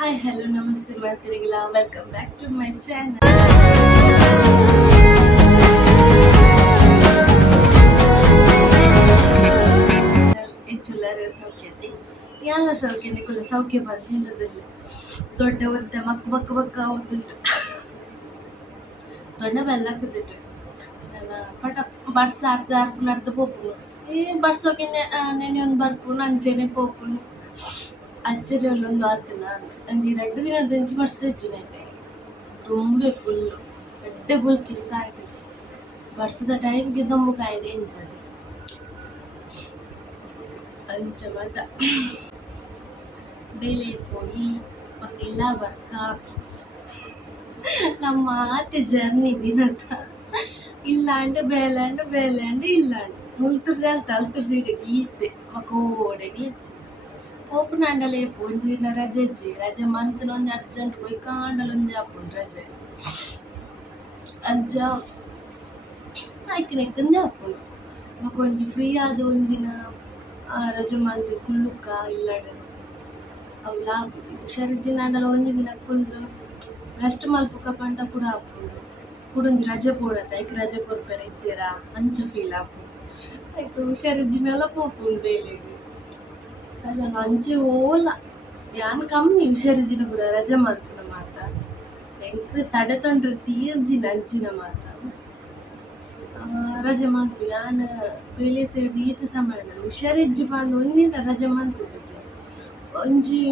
Hi hello ನಮಸ್ತೆ ಮಾತಿರಿಗಿಲ್ಲ welcome back to my channel. ಹೆಚ್ಚುಲ್ಲರ ಸೌಖ್ಯತೆ ಎಲ್ಲ ಸೌಖ್ಯನೇ ಕೂಡ ಸೌಖ್ಯ ಬಂದಿಲ್ಲ ದೊಡ್ಡ ಒದ್ದ ಮಕ್ಕ ಬಕ್ಕ ಬಕ್ಕ ಆಗುದುಂಟು ದೊಡ್ಡ ಬೆಲ್ಲಕ್ಕದಿಟ್ಟು ನನ್ನ ಪಟ ಬಡ್ಸ ಅರ್ಧ ಅರ್ಧ ಪೋಪುನು ಈ ಬಡ್ಸೋಕೆ ನೆನೆ ಒಂದು ಬರ್ಪುನು ಅಂಚೆನೆ ಪೋಪುನು ಅಚ್ಚರಿ ಅಲ್ಲೊಂದು ಆತು ನಾನು ಒಂದು 2 ದಿನದ ಹೆಂಚಿ ಬಡ್ಸ ಹೆಚ್ಚಿನೈತೆ ತುಂಬೆ ಫುಲ್ಲು ಎಡ್ಡೆ ಬುಲ್ಕಿರಿ ಕಾಯ್ತದೆ ಬಡ್ಸದ ಟೈಮ್ಗೆ ದೊಂಬು ಕಾಯ್ದೆ ಹೆಂಚದು ಅಂಚ ಮತ ಬೇಲೆ ಪೋಯಿ ಮಕ್ಕೆಲ್ಲ ಬರ್ಕ ನಮ್ಮ ಆತೆ ಜರ್ನಿ ದಿನದ ಇಲ್ಲಾಂಡ ಬೇಲಾಂಡ ಇಲ್ಲಾಂಡ ಮುಲ್ತುರ್ದು ಅಲ್ತುರ್ದು ಗೀತೆ ಮಕೋಡೆಗೆ ಹೆಚ್ಚಿ ಓಪನ್ ಆಂಡಲೇ ಒಂದು ದಿನ ರಜೆ ರಜೆ ಮಂತ್ನ ಒಂದು ಅರ್ಜೆಂಟ್ ಹೋಗಿ ಕಾಂಡಲೊಂದು ಹಾಕೊಂಡು ರಜೆ ಅಜ್ಜ ಆಯ್ಕೆನೆಕ್ಕಂದೆ ಹಾಕೊಂಡು ಮಕೊಂಜಿ ಫ್ರೀ ಆದ ಒಂದಿನ ರಜೆ ಮಂತ್ ಕುಲ್ಲುಕ್ಕ ಇಲ್ಲಾಡ ಅವು ಲಾಪುಜಿ ಹುಷಾರಿದ್ದಿನ ಆಂಡಲ ಒಂದು ದಿನ ಕುಲ್ದು ರೆಸ್ಟ್ ಮಲ್ಪುಕ ಪಂಡ ಕೂಡ ಹಾಕೊಂಡು ಕುಡೊಂಜಿ ರಜೆ ಪೋಡತ್ತ ಐಕ್ ರಜೆ ಕೊರ್ಪೆರ ಇಜ್ಜೆರ ಅಂಚ ಫೀಲ್ ಹಾಕೊಂಡು ಐಕ್ ಹುಷಾರಿದ್ದಿನೆಲ್ಲ ಪೋಪುಂಡು ಬೇಲೆಗೆ ಅದನ್ನು ಅಂಚೆ ಓಲ ಯಾನ್ ಕಮ್ಮಿ ಹುಷಾರಿಜಿನ ಪೂರ ರಜೆ ಮಲ್ಪುನ ಮಾತ ಎಂಕ್ ತಡೆ ತೊಂಡ್ರೆ ತೀರ್ಜಿನ ಅಂಚಿನ ಮಾತ ರಜೆ ಮಲ್ಪು ಯಾನ್ ಬೇಲೆ ಸೈಡ್ ಈತ ಸಮಯ ಹುಷಾರಿಜ್ಜಿ ಬಂದು ಒಂದಿನ ರಜೆ ಮಲ್ತಿದ್ದೆ ಒಂಜಿ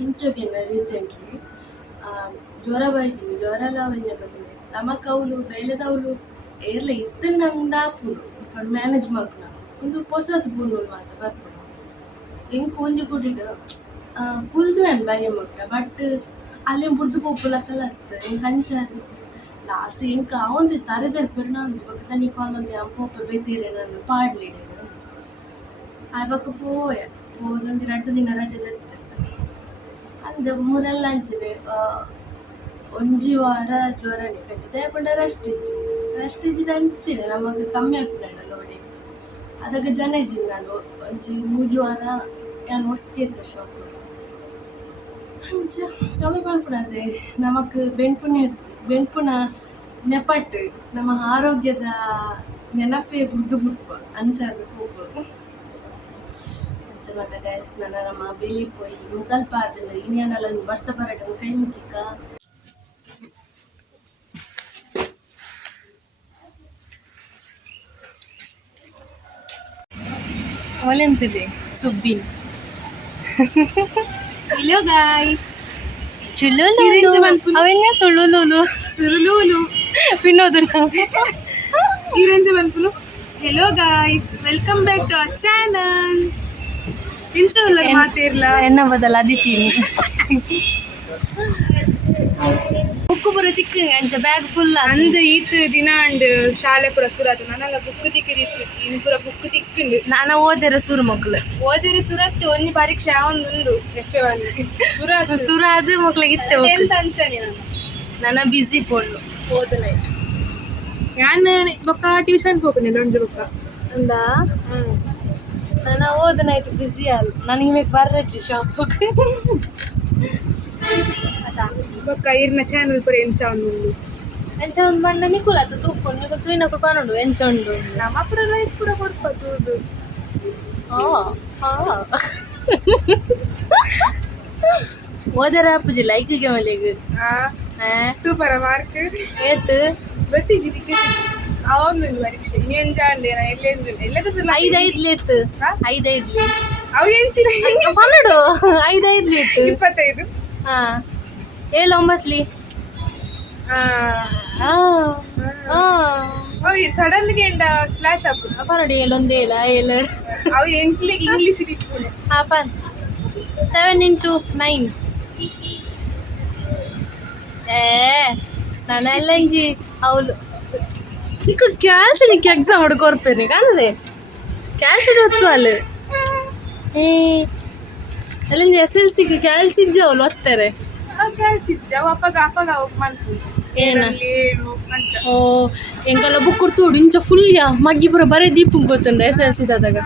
ಹಿಂಚೋಗೆನ ರೀಸೆಂಟ್ಲಿ ಜ್ವರ ಬೈತೀನಿ ಜ್ವರ ಎಲ್ಲ ಒಂಜಾಗದಿನಿ ನಮಕ್ ಅವಳು ಬೇಳೆದವಳು ಏರ್ಲ ಇತ್ತಂಡ ಪುಡು ಮ್ಯಾನೇಜ್ ಮಾಡ್ಕೊಂಡು ಒಂದು ಹೊಸದು ಪುಂಡು ಮಾತ ಬರ್ಪುಡು ಹೆಂಗೆ ಒಂಜಿ ಕುಡಿಡು ಕುಲ್ದುವೆನ್ ಬಯ್ಯ ಮುಟ್ಟ ಬಟ್ ಅಲ್ಲಿ ಬುಡ್ದು ಪೋಪುಲಕ್ಕಲ್ಲ ಹತ್ತು ಹೆಂಗೆ ಹಂಚಾದು ಲಾಸ್ಟ್ ಹೆಂಗೆ ಒಂದು ತರೆದರ್ಪರು ನಾನು ಇವಾಗ ತನಿ ಕಾಲ್ ಮಂದಿ ಪೋಪ ಬೇತೀರೆ ನಾನು ಪಾಡ್ಲಿಡಿದು ಆವಾಗ ಹೋದೊಂದು 2 ದಿನ ರಜೆ ದತ್ತೆ ಅಂದ ಮೂರೆಲ್ಲ ಹಂಚಿದೆ ಒಂಜಿ ವಾರ ಜ್ವರನೇ ಕಟ್ಟಿದೆ ಪಂಡ ರೆಸ್ಟ್ ಇಜ್ಜಿದ ಹಂಚಿದೆ ನಮಗೆ ಕಮ್ಮಿ ಆಗ್ಬಿಡ ನೋಡಿ ಅದಾಗ ಜನ ಇದ್ದೀನಿ ನಾನು ಒಂಜಿ 3 ವಾರ ಯಾನ್ ಒಡ್ತಿದ್ದ ಶಾಪ್ ಅಂಚ ಕಮ್ಮಿ ಮಾಡ್ಬಿಡದೆ ನಮಕ್ ಬೆಣ್ಪುನ ನೆಪಟ್ಟು ನಮ್ಮ ಆರೋಗ್ಯದ ನೆನಪೇ ಬುಡ್ದು ಬಿಟ್ಪ ಅಂಚಾದು ಹೋಗು ಅಂಚ ಮತ್ತೆ ಗೈಸ್ ನನ್ನ ನಮ್ಮ ಬೇಲಿ ಪೋಯಿ ಮುಗಲ್ ಪಾರ್ದಿಂದ ಇನ್ನೇನಲ್ಲ ಒಂದು ವರ್ಷ ಬರಟ ಕೈ ಮುಗಿಕ ಒಲೆಂತಿದೆ ಸುಬ್ಬಿನ ಹಲೋ ಗಾಯ್ಸ್ ಅವನ್ನ ಸುಳ್ಳು ವಿನೋದನ ಈರಂಜ ಬಂದ್ಪುನು hello guys welcome back to our channel ಇಂಚ ಮಾತೇರ್ಲ ಎನ್ನ ಬದಲ ಅದಿತೀನಿ ಬುಕ್ ಪೂರ ತಿಕ್ಕ ಅಂಚ ಬ್ಯಾಗ್ ಫುಲ್ ಅಂದ್ ಈತ್ ದಿನ ಅಂಡ್ ಶಾಲೆ ಪೂರ ಸುರಾತು ನಾನೆಲ್ಲ ಬುಕ್ ತಿಕ್ಕಿದಿತ್ತು ಇನ್ ಪೂರ ಬುಕ್ ತಿಕ್ಕಂಡು ನಾನು ಓದಿರ ಸುರು ಮಕ್ಳು ಓದಿರ ಸುರತ್ತು ಒಂಜಿ ಪರೀಕ್ಷೆ ಒಂದು ಸುರಾದು ಮಕ್ಳಿಗೆ ಇತ್ತೆ ಎಂತ ಅಂಚನೆ ನನ್ನ ಬಿಸಿ ಪೋಡ್ಲು ಓದನ ಯಾನ್ ಬೊಕ್ಕ ಟ್ಯೂಷನ್ ಹೋಗ್ತೀನಿ ಒಂಜಿ ಬೊಕ್ಕ ಅಂದ ನಾನು ಓದ ನೈಟ್ ಬಿಸಿ ಅಲ್ಲ ನನಗೆ ಬೇಕು ಬರ್ರಜ್ಜಿ ಶಾಪಿಗೆ ಬೊಕ್ಕ ಇರ್ನ ಚಾನಲ್ ಪೂರ ಎಂಚ ಒಂದು ಬಣ್ಣ ನಿಕುಲ ಅದು ತೂಕೊಂಡು ನಿಕುಲ್ ತೂಯಿನಕ್ಕೂ ಪನ್ನೊಂಡು ಎಂಚ ಉಂಡು ನಮ್ಮ ಪೂರ ಲೈಫ್ ಪೂರ ಕೊಡ್ಪ ತೂದು ಓದರ ಅಪ್ಪುಜಿ ಲೈಕಿಗೆ ಮಲೆಗೆ ತೂಪರ ಮಾರ್ಕ್ ಏತು ಬತ್ತಿಜಿ ದಿಕ್ಕಿಚ್ಚಿ ಅವೊಂದು ಪರೀಕ್ಷೆ ಎಂಜಾಂಡೆ ಎಲ್ಲದ 5 ಇತ್ತು 5 ಅವು ಎಂಚಿನ ಪನ್ನೊಡು 5 ಇತ್ತು 25 ಹಾ 7 9 ಸಡನ್ ಗೆ ಸ್ಪ್ಲಾಶ್ ಆಗ್ತದೆ ಪನ್ನೊಡು 7 1 7 ಅವು ಎಂಟ್ಲಿಗೆ ಇಂಗ್ಲಿಷ್ ಇಟ್ಕೊಂಡು ಹಾ ಪನ್ 7 into 9 ನಾನೆಲ್ಲ ಇಂಜಿ ಅವಳು ನಿಕ್ಕು ಕ್ಯಾಲ್ಸಿ ನಿಕ್ಕೆ ಎಕ್ಸಾಮ್ ಹುಡುಕೊರ್ಪೇನೆ ಕಾಣದೆ ಕ್ಯಾಲ್ಸಿ ಹೊತ್ತು ಅಲ್ಲಿ ಅಲ್ಲಿಂದ SLCಗೆ ಕ್ಯಾಲ್ಸಿ ಇಜ್ಜ ಅವಳು ಒತ್ತಾರೆ ಓ ಎಂಕಲ್ಲ ಬುಕ್ ಕೊಡ್ತೋಡು ಇಂಚ ಫುಲ್ ಯಾ ಮಗ್ಗಿ ಪೂರ ಬರೇ ದೀಪ ಗೊತ್ತಂದ SLC ದಾದಾಗ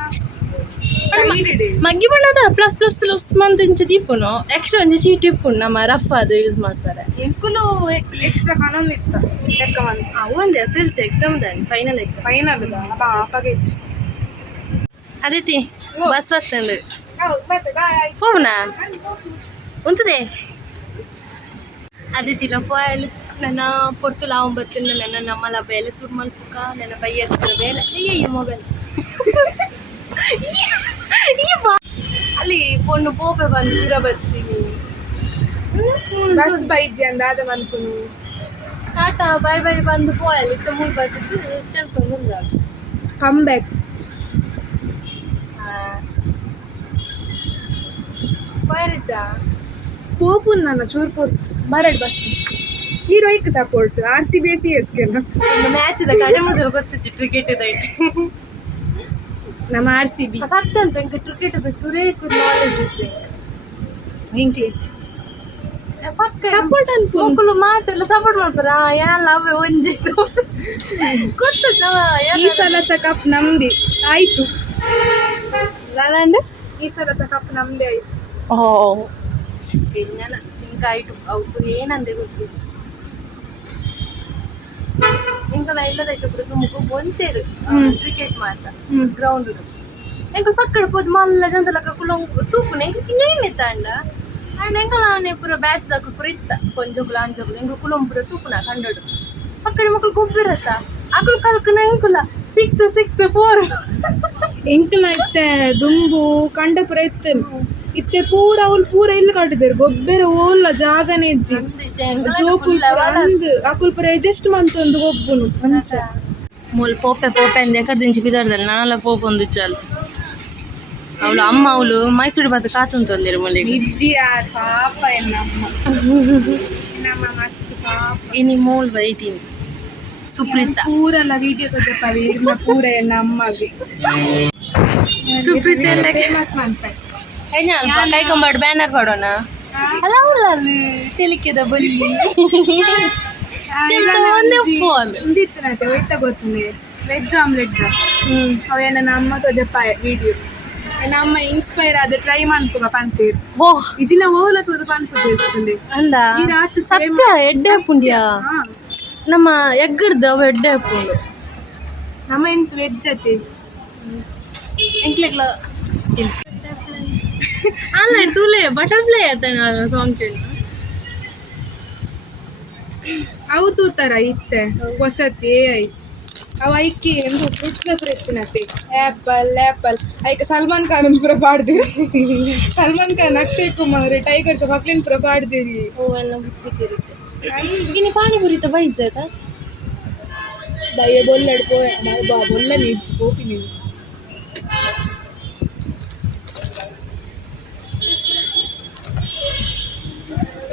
ಮಗ್ಗಿ ಬಣ್ಣದ ಪ್ಲಸ್ ಪ್ಲಸ್ ಪ್ಲಸ್ ಮಂತ್ ಇಂಚ ದೀಪುನು ಎಕ್ಸ್ಟ್ರಾ ಒಂಜಿ ಚೀಟ್ ಇಪ್ಪುನು ನಮ್ಮ ರಫ್ ಅದು ಯೂಸ್ ಮಾಡ್ತಾರೆ ಎಂಕುಲು ಎಕ್ಸ್ಟ್ರಾ ಕಾನೂನು ಇತ್ತ ಒಂದು ಎಸ್ ಎಲ್ ಸಿ ಎಕ್ಸಾಮ್ ದಾನ್ ಫೈನಲ್ ಎಕ್ಸಾಮ್ ಫೈನಲ್ ಅಪ್ಪಗೆ ಹೆಚ್ಚು ಅದಿತಿ ಬಸ್ ಬರ್ತಂದು ಹೋಗ್ನಾ ಉಂತದೆ ಅದಿತಿಲ ಪೋಯಲ್ ನನ್ನ ಪೊರ್ತುಲ ಒಂಬತ್ತು ನನ್ನ ನಮ್ಮಲ ಬೇಲೆ ಸುಡ್ ಮಲ್ಪುಕ ನನ್ನ ಬೈಯ ಬೇಲೆ ಅಯ್ಯ ಮೊಬೈಲ್ ಅಲ್ಲಿ ಪೊಣ್ಣು ಪೋಪೆ ಬಂದು ದೂರ ಬರ್ತೀನಿ ಬಸ್ ಬೈಜಿ ಅಂದಾದ ಮನ್ಪುನು ಟಾಟಾ ಬೈ ಬೈ ಬಂದು ಪೋಯಲ್ ಇತ್ತ ಮೂರು ಬರ್ತಿದ್ದು ತಿಳ್ಕೊಂಡು ಕಮ್ ಬ್ಯಾಕ್ ಪೋಯರಿಜ ಪೋಪುಲ್ ನನ್ನ ಚೂರ್ ಪೋರ್ತು ಬರಡ್ bus heroic support RCB CSK ಒಂದು ಮ್ಯಾಚ್ ಇದೆ ಕಡೆ ಮೊದಲು ಗೊತ್ತಿತ್ತು ಕ್ರಿಕೆಟ್ ಇದೈತಿ ನಮ್ಮ RCB ಸತ್ಯ ಬೆಂಕ ಕ್ರಿಕೆಟ್ ಅದು ಚೂರೇ ಚೂರು ನಾಲೆಜ್ ಇತ್ತು ಇಂಗ್ಲಿಷ್ ಸಪೋರ್ಟ್ ಅನ್ಪು ಮಕ್ಕಳು ಮಾತೆಲ್ಲ ಸಪೋರ್ಟ್ ಮಾಡ್ತಾರ ಯಾಲ್ಲ ಅವೇ ಒಂಜಿ ಗೊತ್ತದ ಈ ಸಲ ಸ ಕಪ್ ನಮ್ದೆ ಆಯ್ತು ನಾನಂದ್ರೆ ಈ ಸಲ ಸ ಕಪ್ ನಮ್ದೆ ಆಯ್ತು ಇನ್ನೇನ ಹಿಂಗಾಯ್ತು ಅವ್ರು ಏನಂದೆ ಗೊತ್ತಿತ್ತು ಎಂಕಲ ಇಲ್ಲದಾಯ್ತು ಬಿಡುದು ಮುಖ ಬಂತೇರು ಕ್ರಿಕೆಟ್ ಮಾತ ಗ್ರೌಂಡ್ ಎಂಕಲ್ ಪಕ್ಕಡ ಪೋದು ಮಲ್ಲ ಜಂತಲಕ ಕುಲಂಗ್ ತೂಪುನ ಎಂಕಲ್ ಇನ್ನೇನೆ ತಾಂಡ ಅಂಡ್ ಎಂಕಲ್ ನಾನೇ ಪೂರ ಬ್ಯಾಚ್ ದಾಕ ಪೂರ ಇತ್ತ ಕೊಂಜೊಬ್ಲ ಅಂಜೊಬ್ಲ ಎಂಕಲ್ ಕುಲಂ ಪೂರ ತೂಪುನ ಕಂಡಡು ಪಕ್ಕಡ ಮಕ್ಕಳು ಗೊಬ್ಬಿರತ್ತ ಅಕಲ್ ಕಲ್ಕನ ಎಂಕುಲ 6 6 4 ಎಂಕಲ ಇತ್ತೆ ದುಂಬು ಕಂಡ ಪೂರ ಇತ್ತೆ ಇತ್ತೆ ಪೂರ ಅವ್ಲು ಪೂರ ಇಲ್ಲಿ ಕಟ್ಟಿದ್ದಾರೆ ಗೊಬ್ಬರ ಓಲ್ಲ ಜಾಗನೇ ಇಜ್ಜಿ ಜೋಕುಲ್ ಅಂದ್ ಅಕುಲ್ ಪೂರ ಅಡ್ಜಸ್ಟ್ ಮಂತೊಂದು ಗೊಬ್ಬುನು ಅಂಚ ಮೂಲ್ ಪೋಪೆ ಪೋಪೆ ಅಂದೆ ಕರ್ದಿಂಚಿ ಬಿದಾರ್ದಲ್ಲ ನಾನೆಲ್ಲ ಪೋಪ ಒಂದು ಚಾಲು ಅವಳು ಅಮ್ಮ ಅವಳು ಮೈಸೂರು ಬಂದು ಕಾತುಂತಂದಿರು ಮಲ್ಲಿಗೆ ಇಜ್ಜಿ ಪಾಪ ಎನ್ನಮ್ಮ ನಮ್ಮ ಮಸ್ತ್ ಪಾಪ ಇನಿ ಮೂಲ್ ಬೈತೀನಿ ಸುಪ್ರೀತಾ ಪೂರಲ್ಲ ವಿಡಿಯೋ ತಗೋತಾವೆ ಇರ್ನ ಪೂರ ಎನ್ನಮ್ಮಗೆ ಸುಪ್ರೀತಾ ಎಲ್ಲ ಫೇಮಸ್ ಮಾಡ್ತಾರೆ ಹೆಂಗ ಅಲ್ಪ ಕೈ ಕೊಂಬಾಡು ಬ್ಯಾನರ್ ಕೊಡೋಣ ಅಲ್ಲ ಅವಳಲ್ಲಿ ತಿಳಿಕಿದ ಬಲ್ಲಿ ಒಂದೇ ಫೋನ್ ಇಂದಿತ್ತನತೆ ಒಯ್ತ ಗೊತ್ತುಂಡೆ ವೆಜ್ ಆಮ್ಲೆಟ್ ಅವ ನನ್ನ ಅಮ್ಮ ತೋಜಪ್ಪಾಯ ವಿಡಿಯೋ ನಮ್ಮ ಇನ್ಸ್ಪೈರ್ ಆದ ಟ್ರೈ ಮಾಡ್ಪುಗ ಪಂತೇರು ಇಜಿನ ಓಲ ತೋದು ಪಂಪುಂಡೆ ಅಂದ ಈ ರಾತ್ರಿ ಸತ್ಯ ಎಡ್ಡೆ ಪುಂಡ್ಯಾ ನಮ್ಮ ಎಗ್ಗಡ್ದು ಅವ ಎಡ್ಡೆ ಪುಂಡು ನಮ್ಮ ಎಂತ ವೆಜ್ ಅತೆ ಎಂಕ್ಲೆಗ್ಲ ಅಲ್ಲ ತೂಲೆ ಬಟರ್ಫ್ಲೈ ಆಯ್ತಾನ ಸಾಂಗ್ ಕೇಳಿ ಅವು ತೂತರ ಇತ್ತೆ ಹೊಸತಿ AI ಅವ ಐಕಿ ಎಂದು ಫ್ರೂಟ್ಸ್ ಪೂರ ಎತ್ತಿನತೆ ಆ್ಯಪಲ್ ಐಕ ಸಲ್ಮಾನ್ ಖಾನ್ ಪೂರ ಪಾಡ್ದೇರಿ ಸಲ್ಮಾನ್ ಖಾನ್ ಅಕ್ಷಯ್ ಕುಮಾರ್ ಟೈಗರ್ಸ್ ಮಕ್ಳಿನ ಪೂರ ಪಾಡ್ದೇರಿ ಹೂವೆಲ್ಲ ಹುಟ್ಟಿಚಿರುತ್ತೆ ಇನ್ನು ಪಾನಿಪುರಿ ಬೈಜಾತ ಬಯ್ಯ ಬೊಲ್ಲಡ್ ಪೋಯ ಬೊಲ್ಲ ನಿಜ್ಜು ಕೋಪಿ ನಿಜ್ಜು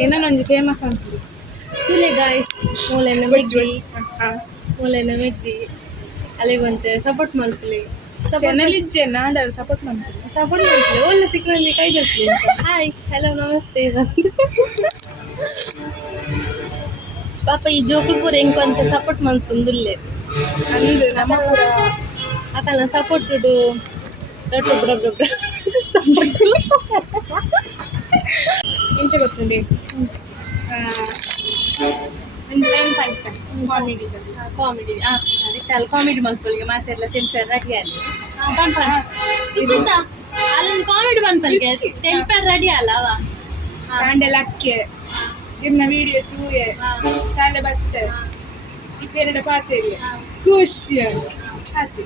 ಏನೋ ನಂಜಿ ಫೇಮಸ್ ಅಂತೀವಿ ತುಲೆ ಗಾಯ್ಸ್ ಮೂಲೆನ ಮೆಗ್ದಿ ಅಲ್ಲಿಗೊಂತೆ ಸಪೋರ್ಟ್ ಮಾಡ್ತೀವಿ ಚಾನಲ್ ಇಜ್ಜೆ ನಾಡಲ್ಲಿ ಸಪೋರ್ಟ್ ಮಾಡ್ತೀವಿ ಒಳ್ಳೆ ತಿಕ್ಕೊಂಡಿ ಕೈ ಜೊತೆ ಹಾಯ್ ಹಲೋ ನಮಸ್ತೆ ಪಾಪ ಈ ಜೋಕುಲ್ ಪೂರ ಹೆಂಗ್ ಅಂತ ಸಪೋರ್ಟ್ ಮಾಡ್ತಂದುಲ್ಲೆ ಅಂದು ನಮ್ಮ ಪೂರ ಅಕಲ್ಲ ಸಪೋರ್ಟ್ ದೊಡ್ಡ ಸಪೋರ್ಟ್ ಇಂಚೆ ಗೊತ್ತುಂಡಿ ಕಾಮಿಡಿ ಇತ್ತಲ್ಲ ಕಾಮಿಡಿ ಮಲ್ಪೊಲಿಗೆ ಮಾತೆಲ್ಲ ತೆಲ್ಪೇರ್ ರೆಡಿ ಅಲ್ಲಿ ಸುಪ್ರೀತಾ ಅಲ್ಲೊಂದು ಕಾಮಿಡಿ ಮಲ್ಪೊಲಿಗೆ ತೆಲ್ಪೇರ್ ರೆಡಿ ಅಲ್ಲ ಅವ ಕಾಂಡೆಲ್ಲ ಅಕ್ಕೆ ಇನ್ನ ವಿಡಿಯೋ ತೂಯೆ ಶಾಲೆ ಬತ್ತೆ ಇತ್ತೆರಡು ಪಾತೆರಿ ಖುಷಿ ಆತಿ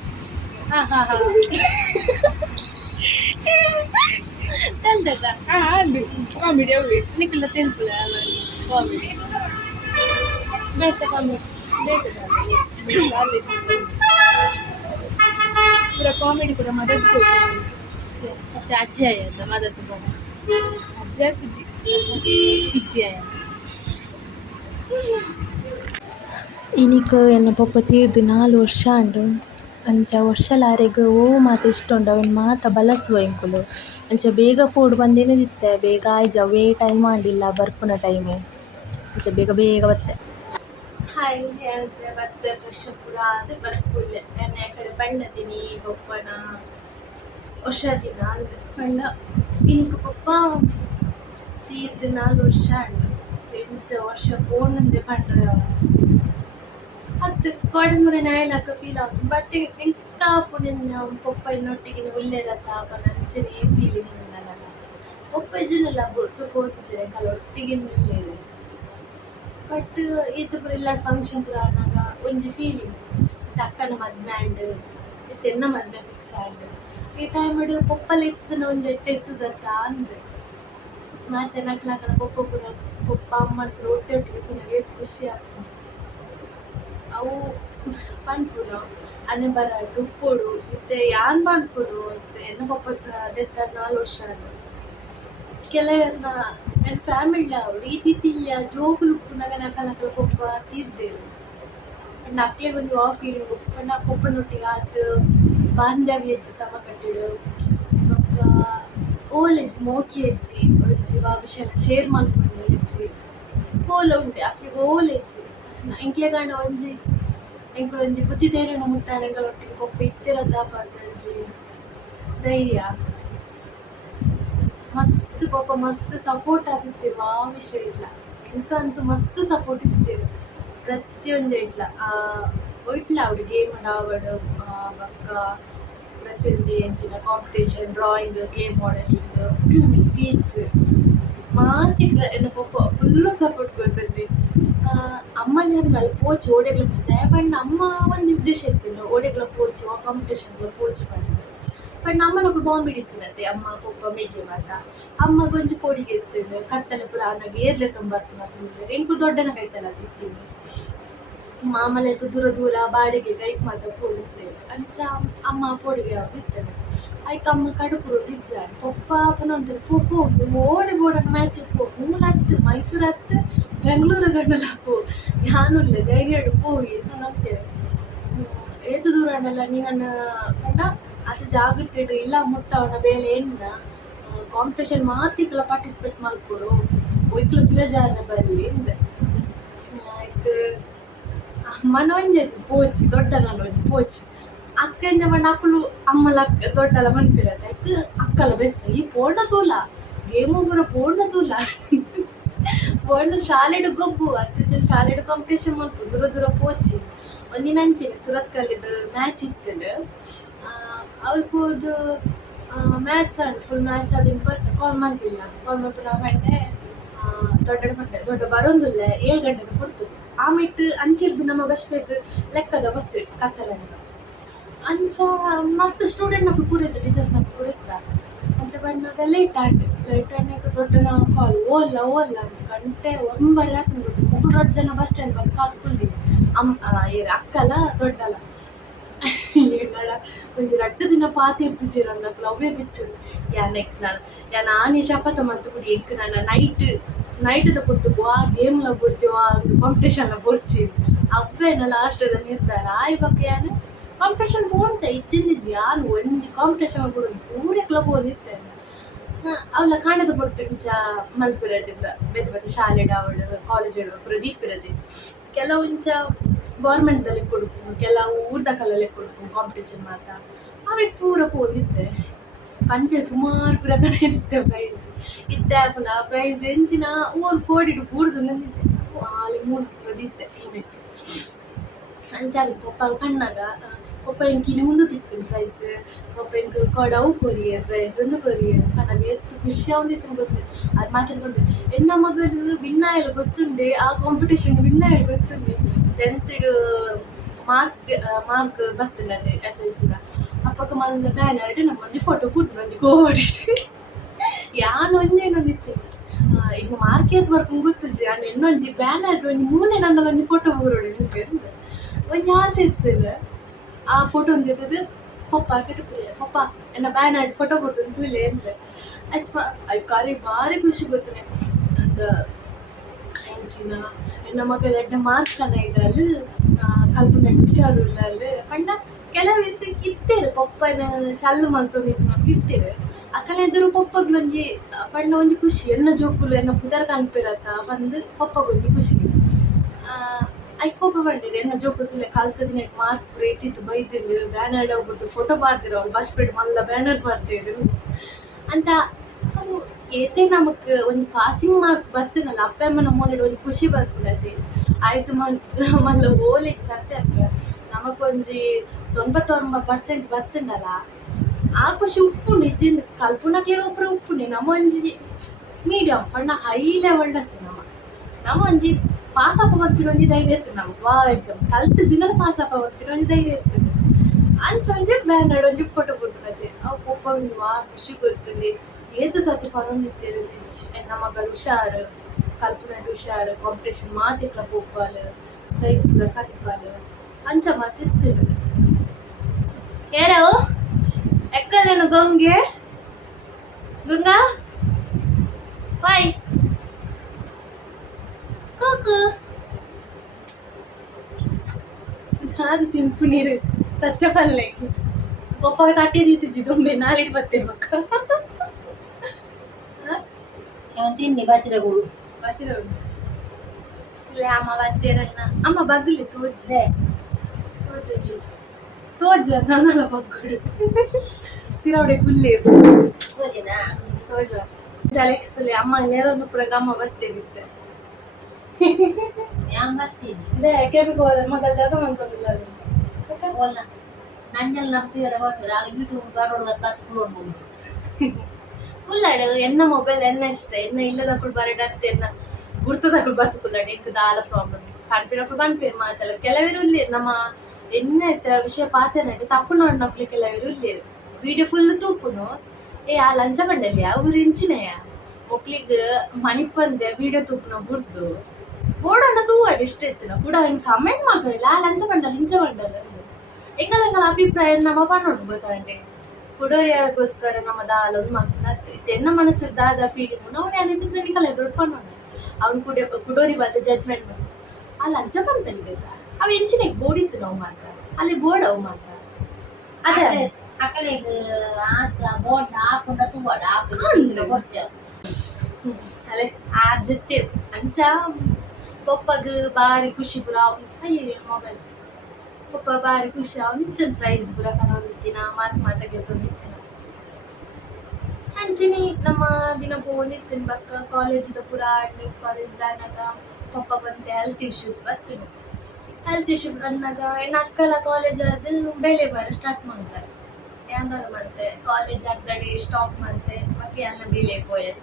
ತೆಲ್ದದ ಅದು ಕಾಮಿಡಿ ಅವೆ ನಿಕ್ಲ ತೆಲ್ಪುಲ ಕಾಮಿಡಿ ಬೇತ ಕಾಮಿಡಿ ಪೂರ ಕಾಮಿಡಿ ಪೂರ ಮದತ್ ಕೊಡ್ತೀನಿ ಮತ್ತೆ ಅಜ್ಜಿ ಆಯ್ತ ಮದತ್ತು ಬರ ಅಜ್ಜ ತುಜ್ಜಿ పిచ్చి ಇನಿಕ್ ಎನ್ನ ಪಪ್ಪ ತೀರ್ದು 4 ವರ್ಷ ಅಂಡು ಅಂಚ ವರ್ಷಲಾರೆಗ್ ಓ ಮಾತ ಇಷ್ಟ ಉಂಡು ಅವನ್ ಮಾತ ಬಲಸುವ ಎಂಕುಲು ಅಂಚ ಬೇಗ ಕೂಡು ಬಂದೇನೆ ದಿತ್ತೆ ಬೇಗ ಆಯ್ಜ ಅವೇ ಟೈಮ್ ಆಂಡಿಲ್ಲ ಬರ್ಪುನ ಟೈಮೆ ಅಂಚ ಬೇಗ ಬೇಗ ಬತ್ತೆ ಹಾಯ್ ಹೇಳ್ತೆ ಬತ್ತೆ ಫ್ರೆಶ್ ಪೂರ ಅದು ಬರ್ಪುಲ್ಲೆ ಎನ್ನ ಕಡೆ ಬಣ್ಣದಿನಿ ಬೊಪ್ಪನ ವರ್ಷ ದಿನ ಅಂದೆ ಪಂಡ ಇಂಕ್ ಪಪ್ಪ ತೀರ್ದು 4 ವರ್ಷ ಅಂಡ ಎಂಚ ವರ್ಷ ಪೋಂಡಂದೆ ಪಂಡ್ರೆ ಅದು ಕೊಡಮುರೆ ನಾಯಲಕ ಫೀಲ್ ಆகும் ಬಟ್ ಎಂಕ ಪುಣೆನ ಪಪ್ಪ ಇನ್ನೊಟ್ಟಿಗೆ ಉಲ್ಲೇರತ್ತ ಪನ ಅಂಚನೆ ಫೀಲಿಂಗ್ ಉಂಡಲ್ಲ ಪಪ್ಪ ಇಜ್ಜಿನಲ್ಲ ಬೊಟ್ಟು ಕೋತಿಜರೆ ಕಲ ಒಟ್ಟಿಗೆ ಉಲ್ಲೇರು ಬಟ್ ಇದು ಪುರ ಇಲ್ಲ ಫಂಕ್ಷನ್ ಪುರ ಆನಾಗ ಒಂಜಿ ಫೀಲಿಂಗ್ ಅಕ್ಕನ ಮದ್ಮೆ ಆಂಡ್ ಎನ್ನ ಮದ್ಮೆ ಫಿಕ್ಸ್ ಆಂಡ್ ಈ ಟೈಮ್ ಪಪ್ಪಲ್ಲಿ ಎತ್ತನ ಒಂದು ಎತ್ತುದತ್ತ ಅಂದೆ ಮತ್ತೆ ನಕ್ಲಾಕನ ಪಪ್ಪ ಪುರ ಪಪ್ಪ ಅಮ್ಮನ ಪುರ ಒಟ್ಟೆ ಒಟ್ಟಿಗೆ ಪುನಃ ಖುಷಿ ಆಗ್ತದೆ ಅವು ಪನ್ಪುಡು ಅನೆ ಬರಾಡು ಉಪ್ಪೋಡು ಮತ್ತೆ ಯಾನ್ ಪನ್ಪುಡು ಮತ್ತೆ ಎನ್ನ ಪಪ್ಪ ದೆತ್ತ 4 ವರ್ಷ ಕೆಲವರ್ನ ನನ್ನ ಫ್ಯಾಮಿಲಿ ಅವಳು ಈ ತಿತ್ತಿಲ್ಲ ಜೋಗುಲು ಉಪ್ಪುನಾಗ ನಕಲ ಪಪ್ಪ ತೀರ್ದೇರು ನಕ್ಲೆಗೆ ಒಂದು ಆ ಫೀಲಿಂಗ್ ಉಪ್ಪಣ್ಣ ಪಪ್ಪನೊಟ್ಟಿಗೆ ಆತು ಬಾಂಧವ್ಯ ಹೆಜ್ಜೆ ಸಮ ಕಟ್ಟಿಡು ಬೊಕ್ಕ ಓಲ್ ಹೆಜ್ಜೆ ಮೋಕಿ ಹೆಜ್ಜಿ ಒಂಜಿ ವಿಷಯನ ಶೇರ್ ಮಾಡ್ಕೊಂಡು ಹೆಜ್ಜಿ ಓಲ ಉಂಟೆ ಅಕ್ಲಿಗೆ ಓಲ್ ಹೆಜ್ಜೆ ಇಂಕ್ಲೆಗಾಂಡ ಒಂಜಿ ಎಂಕುಲು ಒಂಜಿ ಬುದ್ಧಿ ಧೈರ್ಯನ ಮುಟ್ಟಾಣಗಳೊಟ್ಟಿಗೆ ಪಪ್ಪ ಇತ್ತಿರದ ಪಾರ್ಜಿ ಧೈರ್ಯ ಮಸ್ತ್ ಪಪ್ಪ ಮಸ್ತ್ ಸಪೋರ್ಟ್ ಆಗಿತ್ತೇವೆ ಆ ವಿಷಯ ಇಲ್ಲ ಎಂಕಂತೂ ಮಸ್ತ್ ಸಪೋರ್ಟ್ ಇತ್ತೇವೆ ಪ್ರತಿಯೊಂದು ಇಟ್ಲ ಒಯ್ಟ್ಲ ಅವಳು ಗೇಮ್ ಆವಡು ಬಕ್ಕ ಪ್ರತಿಯೊಂದು ಎಂಚಿನ competition drawing clay modelling speech ಮಾತಿಗೆ ಎನ್ನ ಪಪ್ಪ ಫುಲ್ಲು ಸಪೋರ್ಟ್ ಕೊಡ್ತದೆ ಅಮ್ಮನ ಪೋಚ್ ಓಡೆಗಳ ಪೋಚ್ ದಯಪಂಡ ಅಮ್ಮ ಒಂದು ಉದ್ದೇಶ ಇತ್ತು ಓಡೆಗಳ ಪೋಚು ಕಾಂಪಿಟೇಷನ್ಗಳ ಪೋಚ್ ಮಾಡಿದ್ರು ಬಟ್ ನಮ್ಮನೊಬ್ಬರು ಬಾಂಬ್ ಹಿಡಿತೀನಂತೆ ಅಮ್ಮ ಪಪ್ಪ ಮೇಗೆ ಮಾತ ಅಮ್ಮ ಗೊಂಜಿ ಪೋಡಿಗೆ ಇರ್ತೇನೆ ಕತ್ತಲೆ ಪುರ ಆನಾಗ ಏರ್ಲೆ ತೊಂಬರ್ತೀನಿ ಎಂಕು ದೊಡ್ಡನ ಕೈತಲ್ಲ ತಿಂತೀನಿ ಮಾಮಲೆ ದೂರ ದೂರ ಬಾಡಿಗೆ ಕೈಕ್ ಮಾತ ಪೋರ್ತೇವೆ ಅಂಚ ಅಮ್ಮ ಪೋಡಿಗೆ ಅವ್ರು ಇರ್ತೇನೆ ಐಕ ಅಮ್ಮ ಕಡುಪುರು ತಿಜ್ಜಾಡಿ ಪಪ್ಪ ಪುನಃ ಅಂತಾರೆ ಪೋಪು ಓಡಿ ಬೋಡನ ಮ್ಯಾಚಿಗೆ ಪೋ ಮೂಲತ್ತು ಮೈಸೂರು ಹತ್ತು ಬೆಂಗಳೂರು ಗಂಡಲ ಪೋ ಯಾನುಲ್ಲ ಧೈರ್ಯ ಪೋಯಿ ನಾನು ಹೋಗ್ತೇವೆ ಏತು ದೂರ ಅಂಡಲ್ಲ ನೀನನ್ನ ಪಂಡ ಅದು ಜಾಗೃತಿ ಇಲ್ಲ ಮುಟ್ಟವನ ಬೇಲೆ ಏನ ಕಾಂಪಿಟೇಷನ್ ಮಾತಿಗೆಲ್ಲ ಪಾರ್ಟಿಸಿಪೇಟ್ ಮಾಡ್ಕೊಡು ಒಯ್ಕಲು ಬಿರಜಾರ ಬರಲಿ ಎಂದೆ ಅಮ್ಮನ ಒಂಜಿ ಪೋಚಿ ದೊಡ್ಡ ನಾನು ಒಂದು ಪೋಚಿ ಅಕ್ಕಂಜ ಬಂಡ ಅಕ್ಕಳು ಅಮ್ಮಲ ದೊಡ್ಡಲ ಮನ್ಪಿರತ್ತೆ ಅಕ್ಕಲ ಬೆಚ್ಚ ಈ ಪೋಂಡ ತೂಲ ಗೇಮು ಪೂರ ಪೋಂಡ ತೂಲ ಪೋಂಡ ಶಾಲೆಡು ಗೊಬ್ಬು ಅತ್ತ ಶಾಲೆಡು ಕಾಂಪಿಟೇಷನ್ ಮಾಡ್ಕೊಂಡು ದೂರ ದೂರ ಪೋಚಿ ಒಂದಿನ ಅಂಚಿನ ಸುರತ್ ಕಲ್ಲಿಡು ಮ್ಯಾಚ್ ಇತ್ತು ಅವ್ರು ಹೋದು ಮ್ಯಾಚ್ ಆಡು ಫುಲ್ ಮ್ಯಾಚ್ ಅದು ಕಾಲ್ ಮಾಡ್ತಿಲ್ಲ ಕಾಲ್ ಮಾಡ್ಬಿಟ್ಟು ಬಂಡೆ ದೊಡ್ಡ ಬರೋದಿಲ್ಲ 7 ಗಂಟೆಗೆ ಕೊಡ್ತು ಆಮೇಲೆ ಅಂಚಿರ್ದು ನಮ್ಮ ಬಸ್ ಬೇಕು ಲೆಕ್ಕದ ಬಸ್ ಕತ್ತಲ ಅಂಚ ಮಸ್ತ್ ಸ್ಟೂಡೆಂಟ್ ನಮ್ಗೆ ಪೂರೈತು ಟೀಚರ್ಸ್ ನಮ್ಗೆ ಪೂರೈತ ಅಂಚ ಬಂದಾಗ ಲೇಟ್ ಆಂಡ್ ದೊಡ್ಡ ಕಾಲ್ ಓಲ್ಲ ಗಂಟೆ 9 ಹಾಕೊಂಡು ಗೊತ್ತು 3 ಜನ ಬಸ್ ಸ್ಟ್ಯಾಂಡ್ ಬಂದು ಕಾತು ಕುಲ್ದಿವಿ ಅಕ್ಕಲ ದೊಡ್ಡಲ್ಲ ಏನಾಡ ಒಂದು 2 ದಿನ ಪಾತಿರ್ತಿಜಿ ಅಂದಕ್ಕೂ ಅವೇ ಬಿಚ್ಚುಡು ಯಾನ್ ಆನೆ ಶಪಥ ಮತ್ತು ಬಿಡಿ ಎಂಕ್ ನಾನು ನೈಟ್ ಕೊಟ್ಟು ಆ ಗೇಮ್ಲ ಬುರ್ಜಿ ಒಂದು ಕಾಂಪಿಟೇಷನ್ಲ ಬೊರ್ಚಿ ಅವೇನ ಲಾಸ್ಟದ ನಿರ್ಧಾರ ಆಯ್ ಬಗ್ಗೆ ಯಾನು ಕಾಂಪಿಟೇಷನ್ ಪೋಂತ ಇಚ್ಚಿಂದಿಜ್ಜಿ ಯಾನು ಒಂದು ಕಾಂಪಿಟೇಷನ್ ಕೊಡೋದು ಪೂರಕ್ಲ ಪೋದಿತ್ತೇನೆ ಅವಳ ಕಾಣದ ಕೊಡ್ತು ಇಂಚ ಮಲ್ಪಿರದೆ ಬೇತೆ ಶಾಲೆಡ್ ಅವಳು ಕಾಲೇಜ್ ಪೂರ ದೀಪಿರದೆ ಕೆಲವು ಇಂಚ ಗೌರ್ಮೆಂಟ್ದಲ್ಲಿ ಕೊಡ್ಕು ಕೆಲವು ಊರ್ದ ಕಲ್ಲಲ್ಲೇ ಕೊಡ್ಕು ಕಾಂಪಿಟೇಷನ್ ಮಾತ ಅವೇ ಪೂರ ಪೋದಿತ್ತೆ ಕಂಚೆ ಸುಮಾರು ಪೂರ ಕಣ ಇರುತ್ತೆ ಪ್ರೈಸ್ ಇದ್ದೆ ಪುನಃ ಪ್ರೈಸ್ ಎಂಚಿನ ಓಲ್ ಕೋಡಿಡು ಕೂಡ್ದು ನಂದಿದ್ದೆ ಅಲ್ಲಿ 3 ದಿತ್ತೆ ಈವೆಂಟ್ ಅಂಚಾಗಿ ಪಪ್ಪ ಕಣ್ಣಾಗ ಪಪ್ಪ ಎಂಕಿ ಮುಂದೆ ತಿಕ್ಕಿನ ಪ್ರೈಸ್ ಪಪ್ಪ ಎಂಕ್ ಕೊಡವು ಕೊರಿಯರ್ ಪ್ರೈಸ್ ಒಂದು ಕೊರಿಯರ್ ಕಣ್ಣಾಗ ಎತ್ತು ಖುಷಿ ಆಗುದಿತ್ತು ಗೊತ್ತು ಅದು ಮಾತಾಡ್ಕೊಂಡೆ ಎನ್ನ ಮಗಲು ವಿನ್ನಾಯಲು ಗೊತ್ತುಂಡೆ ಆ ಕಾಂಪಿಟೇಷನ್ ವಿನ್ನಾಯಲು ಗೊತ್ತುಂಡೆ 10th ಮಾರ್ಕ್ ಬರ್ತದೆ SLC ಅಪ್ಪಕ್ಕೆ ಮೊದಲ ಬ್ಯಾನರ್ ನಮ್ಮ ಒಂಜಿ ಫೋಟೋ ಕೂಡ್ತು ಒಂಜಿ ಕೋಡಿಟ್ಟು ಯಾನು ಒಂದೇನೊಂದಿತ್ತು ಈಗ ಮಾರ್ಕೆಟ್ ವರ್ಕ್ ಗೊತ್ತುಜಿ ಅಂಡ್ ಇನ್ನೊಂದು ಬ್ಯಾನರ್ ಒಂದು ಮೂಲೆ ನನ್ನ ಒಂದು ಫೋಟೋ ಊರೋಡು ನಿಂಗೆ ಒಂದು ಆಸೆ ಇತ್ತು ಆ ಫೋಟೋ ಒಂದಿದ್ದು ಪಪ್ಪ ಕೆಟ್ಟಪುರಿ ಪಪ್ಪ ಎನ್ನ ಬ್ಯಾನರ್ ಫೋಟೋ ಕೊಟ್ಟು ತೂಲೆ ಅಂದೆ ಅದು ಕಾರಿ ಭಾರಿ ಖುಷಿ ಗೊತ್ತನೆ ಒಂದು ಹೆಂಚಿನ ಎನ್ನ ಮಗ ಎಡ್ಡ ಮಾರ್ಕ್ ಕಣ ಇದ್ದಲ್ಲಿ ಕಲ್ಪನೆ ಹುಷಾರು ಇಲ್ಲ ಅಲ್ಲಿ ಪಂಡ ಕೆಲವು ಇತ್ತೇರು ಪಪ್ಪನ ಚಲ್ಲು ಮಲ್ತೊಂದಿತ್ತು ನಮ್ಗೆ ಇತ್ತೇರು ಅಕ್ಕಲೆ ಎದುರು ಪಪ್ಪಗೊಂಜಿ ಪಂಡ ಒಂಜಿ ಖುಷಿ ಎನ್ನ ಜೋಕುಲು ಎನ್ನ ಪುದರ್ ಕನ್ಪಿರತ್ತ ಬಂದು ಪಪ್ಪಗೊಂಜಿ ಖುಷಿ ಐಕೋಪ ಬಂದಿರಿ ಎನ್ನ ಜೋಗುತ್ತಿಲ್ಲ ಕಲ್ತದಿನ ಮಾರ್ಕ್ ಪ್ರೀತಿತ್ತು ಬೈದಿರು ಬ್ಯಾನರ್ ಹೋಗ್ಬಿಟ್ಟು ಫೋಟೋ ಮಾಡ್ತಿರು ಅವ್ರು ಬಸ್ ಬಿಟ್ಟು ಮಲ್ಲ ಬ್ಯಾನರ್ ಮಾಡ್ತಿರು ಅಂತ ಅದು ಏತೆ ನಮಕ್ ಒಂದು ಪಾಸಿಂಗ್ ಮಾರ್ಕ್ ಬರ್ತನಲ್ಲ ಅಪ್ಪ ಅಮ್ಮನ ಮೋನೇಲಿ ಒಂದು ಖುಷಿ ಬರ್ತದೆ ಆಯ್ತು ಮಲ್ಲ ಓಲಿಗೆ ಸತ್ಯ ನಮಕೊಂಜಿ 99% ಬರ್ತಂಡಲ್ಲ ಆ ಖುಷಿ ಉಪ್ಪುಂಡು ಇಜ್ಜಿಂದ ಕಲ್ಪುನಕ್ಲೆ ಒಬ್ಬರು ಉಪ್ಪುಂಡೆ ನಮ್ಮ ಒಂಜಿ ಮೀಡಿಯಂ ಪಂಡ ಹೈ ಲೆವೆಲ್ ಹತ್ತು ನಮ್ಮ ಒಂಜಿ ಪಾಸ್ ಆಪ ಮಾಡ್ತಿರೋ ಒಂಜಿ ಧೈರ್ಯ ಇತ್ತು ನಮ್ಗೆ ವಾ ಎಕ್ಸಾಮ್ ಕಲ್ತು ಜಿನಲ್ ಪಾಸ್ ಆಪ ಮಾಡ್ತಿರೋ ಒಂಜಿ ಧೈರ್ಯ ಇತ್ತು ಅಂಚೊಂಜಿ ಬ್ಯಾನರ್ ಒಂಜಿ ಫೋಟೋ ಕೊಡ್ತದೆ ಅವು ಒಪ್ಪ ಒಂದು ವಾ ಖುಷಿ ಗೊತ್ತದೆ ಏತು ಸತಿ ಪರೊಂದಿತ್ತೇರು ಎನ್ನ ಮಗಳು ಹುಷಾರು ಕಲ್ಪನೆ ಹುಷಾರು ಕಾಂಪಿಟೇಷನ್ ಮಾತಿಕ್ಲ ಪೋಪಾಲು ಪ್ರೈಸ್ ಕೂಡ ಕಲಿಪಾಲು ಅಂಚ ಮಾತಿರ್ತೇವೆ ಯಾರೋ ಎಕ್ಕಲೇನು ಗಂಗೆ ಗಂಗಾ ಬಾಯ್ ಕೂಕು ಅದು ತಿಂಪು ನೀರು ಸತ್ಯ ಪಲ್ಲೆ ಪಪ್ಪಾಗ ತಟ್ಟೆ ದೀತಿಜ್ಜಿ ದೊಂಬೆ ನಾಲಿಟ್ಟು ಬರ್ತೇವಕ್ಕ ತಿನ್ನಿ ಬಾಚಿರಗಳು ಬಸಿರೋಡು ಇಲ್ಲ ಅಮ್ಮ ಬರ್ತೇರನ್ನ ಅಮ್ಮ ಬಗ್ಲಿ ತೋಜ್ಜೆ ತೋಜ್ಜ ನನ್ನ ಬಗ್ಗಡು ಸಿರವಡೆ ಕುಲ್ಲೆ ತೋಜ ಜಲೆ ಅಮ್ಮ ನೇರೊಂದು ಪುರಗ ಅಮ್ಮ ಬರ್ತೇವಿತ್ತೆ ಯಾನ್ ಬರ್ತೀನಿ ದೇ ಕೆಪಿಗೆ ಹೋದ್ರೆ ಮಗಲ್ ಜಾತ ಮಾಡ್ಕೊಂಡಿಲ್ಲ ಒಲ್ಲ ನಂಜಲ್ ನಮ್ದು ಎಡ ಬರ್ತಾರೆ ಆಗ ಯೂಟ್ಯೂಬ್ ಬರೋದು ಕತ್ಕೊಂಡು ಕುಲ್ಲಾಡು ಎನ್ನ ಮೊಬೈಲ್ ಎನ್ನ ಇಷ್ಟ ಎನ್ನ ಇಲ್ಲದಕ್ಕೂ ಬರಡತ್ತೆ ಎನ್ನ ಗುರ್ತದಕ್ಕೂ ಬತ್ತು ಕುಲ್ಲಾಡು ಎಂಕ್ ದಾಲ ಪ್ರಾಬ್ಲಮ್ ಕಣ್ಪಿನಕ್ಕೂ ಬನ್ಪೇರು ಮಾತಲ್ಲ ಕೆಲವರು ಇಲ್ಲೇರು ನಮ್ಮ ಎನ್ನ ವಿಷಯ ಪಾತೇನೆ ತಪ್ಪು ನೋಡ್ನಕ್ಲಿ ಕೆಲವರು ಇಲ್ಲೇರು ವಿಡಿಯೋ ಫುಲ್ ತೂಪುನು ಆ ಲಂಚ ಬಂಡಲ್ಲಿ ಅವ್ರು ಇಂಚಿನೆಯ ಒಕ್ಲಿಗೆ ಮಣಿಪಂದೆ ವಿಡಿಯೋ ತೂಪುನ ಬುಡ್ದು ಬೋಡಣ್ಣ ತೂವಾಡು ಇಷ್ಟ ಇತ್ತು ಕೂಡ ಅವ್ನು ಕಮೆಂಟ್ ಮಾಡ್ಕೊಂಡಿಲ್ಲ ಆ ಲಂಚ ಬಂಡಲ್ಲ ಇಂಚ ಬಂಡಲ್ಲ ಎಂಗಳ ಅಭಿಪ್ರಾಯ ನಮ್ಮ ಪಣ್ಣು ಗೊತ್ತಂಡೆ ಕುಡೋರಿಯಾಗೋಸ್ಕರ ನಮ್ಮ ದಾಲ ಒಂದು ಮಕ್ಕಳು ಎನ್ನ ಮನಸ್ಸು ದಾದ ಫೀಲಿಂಗ್ ನಾವು ಏನಿದ್ರೆ ನಿಕಲ್ಲ ದೊಡ್ಡ ಪಣ್ಣು ಅವ್ನು ಕುಡೋರಿ ಬಂದು ಜಡ್ಜ್ಮೆಂಟ್ ಮಾಡಿ ಆ ಲಂಚ ಬಂದಲ್ಲಿ ಅವು ಎಂಚಿನ ಬೋಡಿತ್ತು ನಾವು ಮಾತ್ರ ಅಲ್ಲಿ ಬೋರ್ಡ್ ಅವು ಮಾತ್ರ ಅದೇ ಅಕಲೆಗ್ ಬೋರ್ಡ್ ಹಾಕೊಂಡ ತೂವಾಡ ಹಾಕೊಂಡು ಕೊರ್ಚ ಅಲೆ ಆ ಜೊತೆ ಅಂಚ ಪಪ್ಪಗ ಬಾರಿ ಖುಷಿ ಪುರ ಅಯ್ಯ ಮೊಬೈಲ್ ಪಪ್ಪ ಬಾರಿ ಖುಷಿ ಅವ್ನು ಇತ್ತನ ಪ್ರೈಸ್ ಪುರ ಕಣೋದಿತ್ತಿನ ಮಾತ ಗೆತ್ತೊಂದಿತ್ತಿನ ಅಂಚಿನಿ ನಮ್ಮ ದಿನ ಹೋಗಿತ್ತಿನ ಬಕ್ಕ ಕಾಲೇಜಿದ ಪುರ ಕಾಲೇಜ್ ದಾನಾಗ ಪಪ್ಪಗಂತೆ ಹೆಲ್ತ್ ಇಶ್ಯೂಸ್ ಬರ್ತೀನಿ ಹೆಲ್ತ್ ಇಶ್ಯೂ ಬಂದಾಗ ಎನ್ನ ಅಕ್ಕಲ ಕಾಲೇಜ್ ಅದು ಬೇಲೆ ಬಾರಿ ಸ್ಟಾರ್ಟ್ ಮಾಡ್ತಾರೆ ಯಾಂದಾಗ ಮಾಡ್ತೆ ಕಾಲೇಜ್ ಅರ್ಧಡಿ ಸ್ಟಾಪ್ ಮಾಡ್ತೆ ಬಾಕಿ ಎಲ್ಲ ಬೇಲೆ ಪೋಯೆ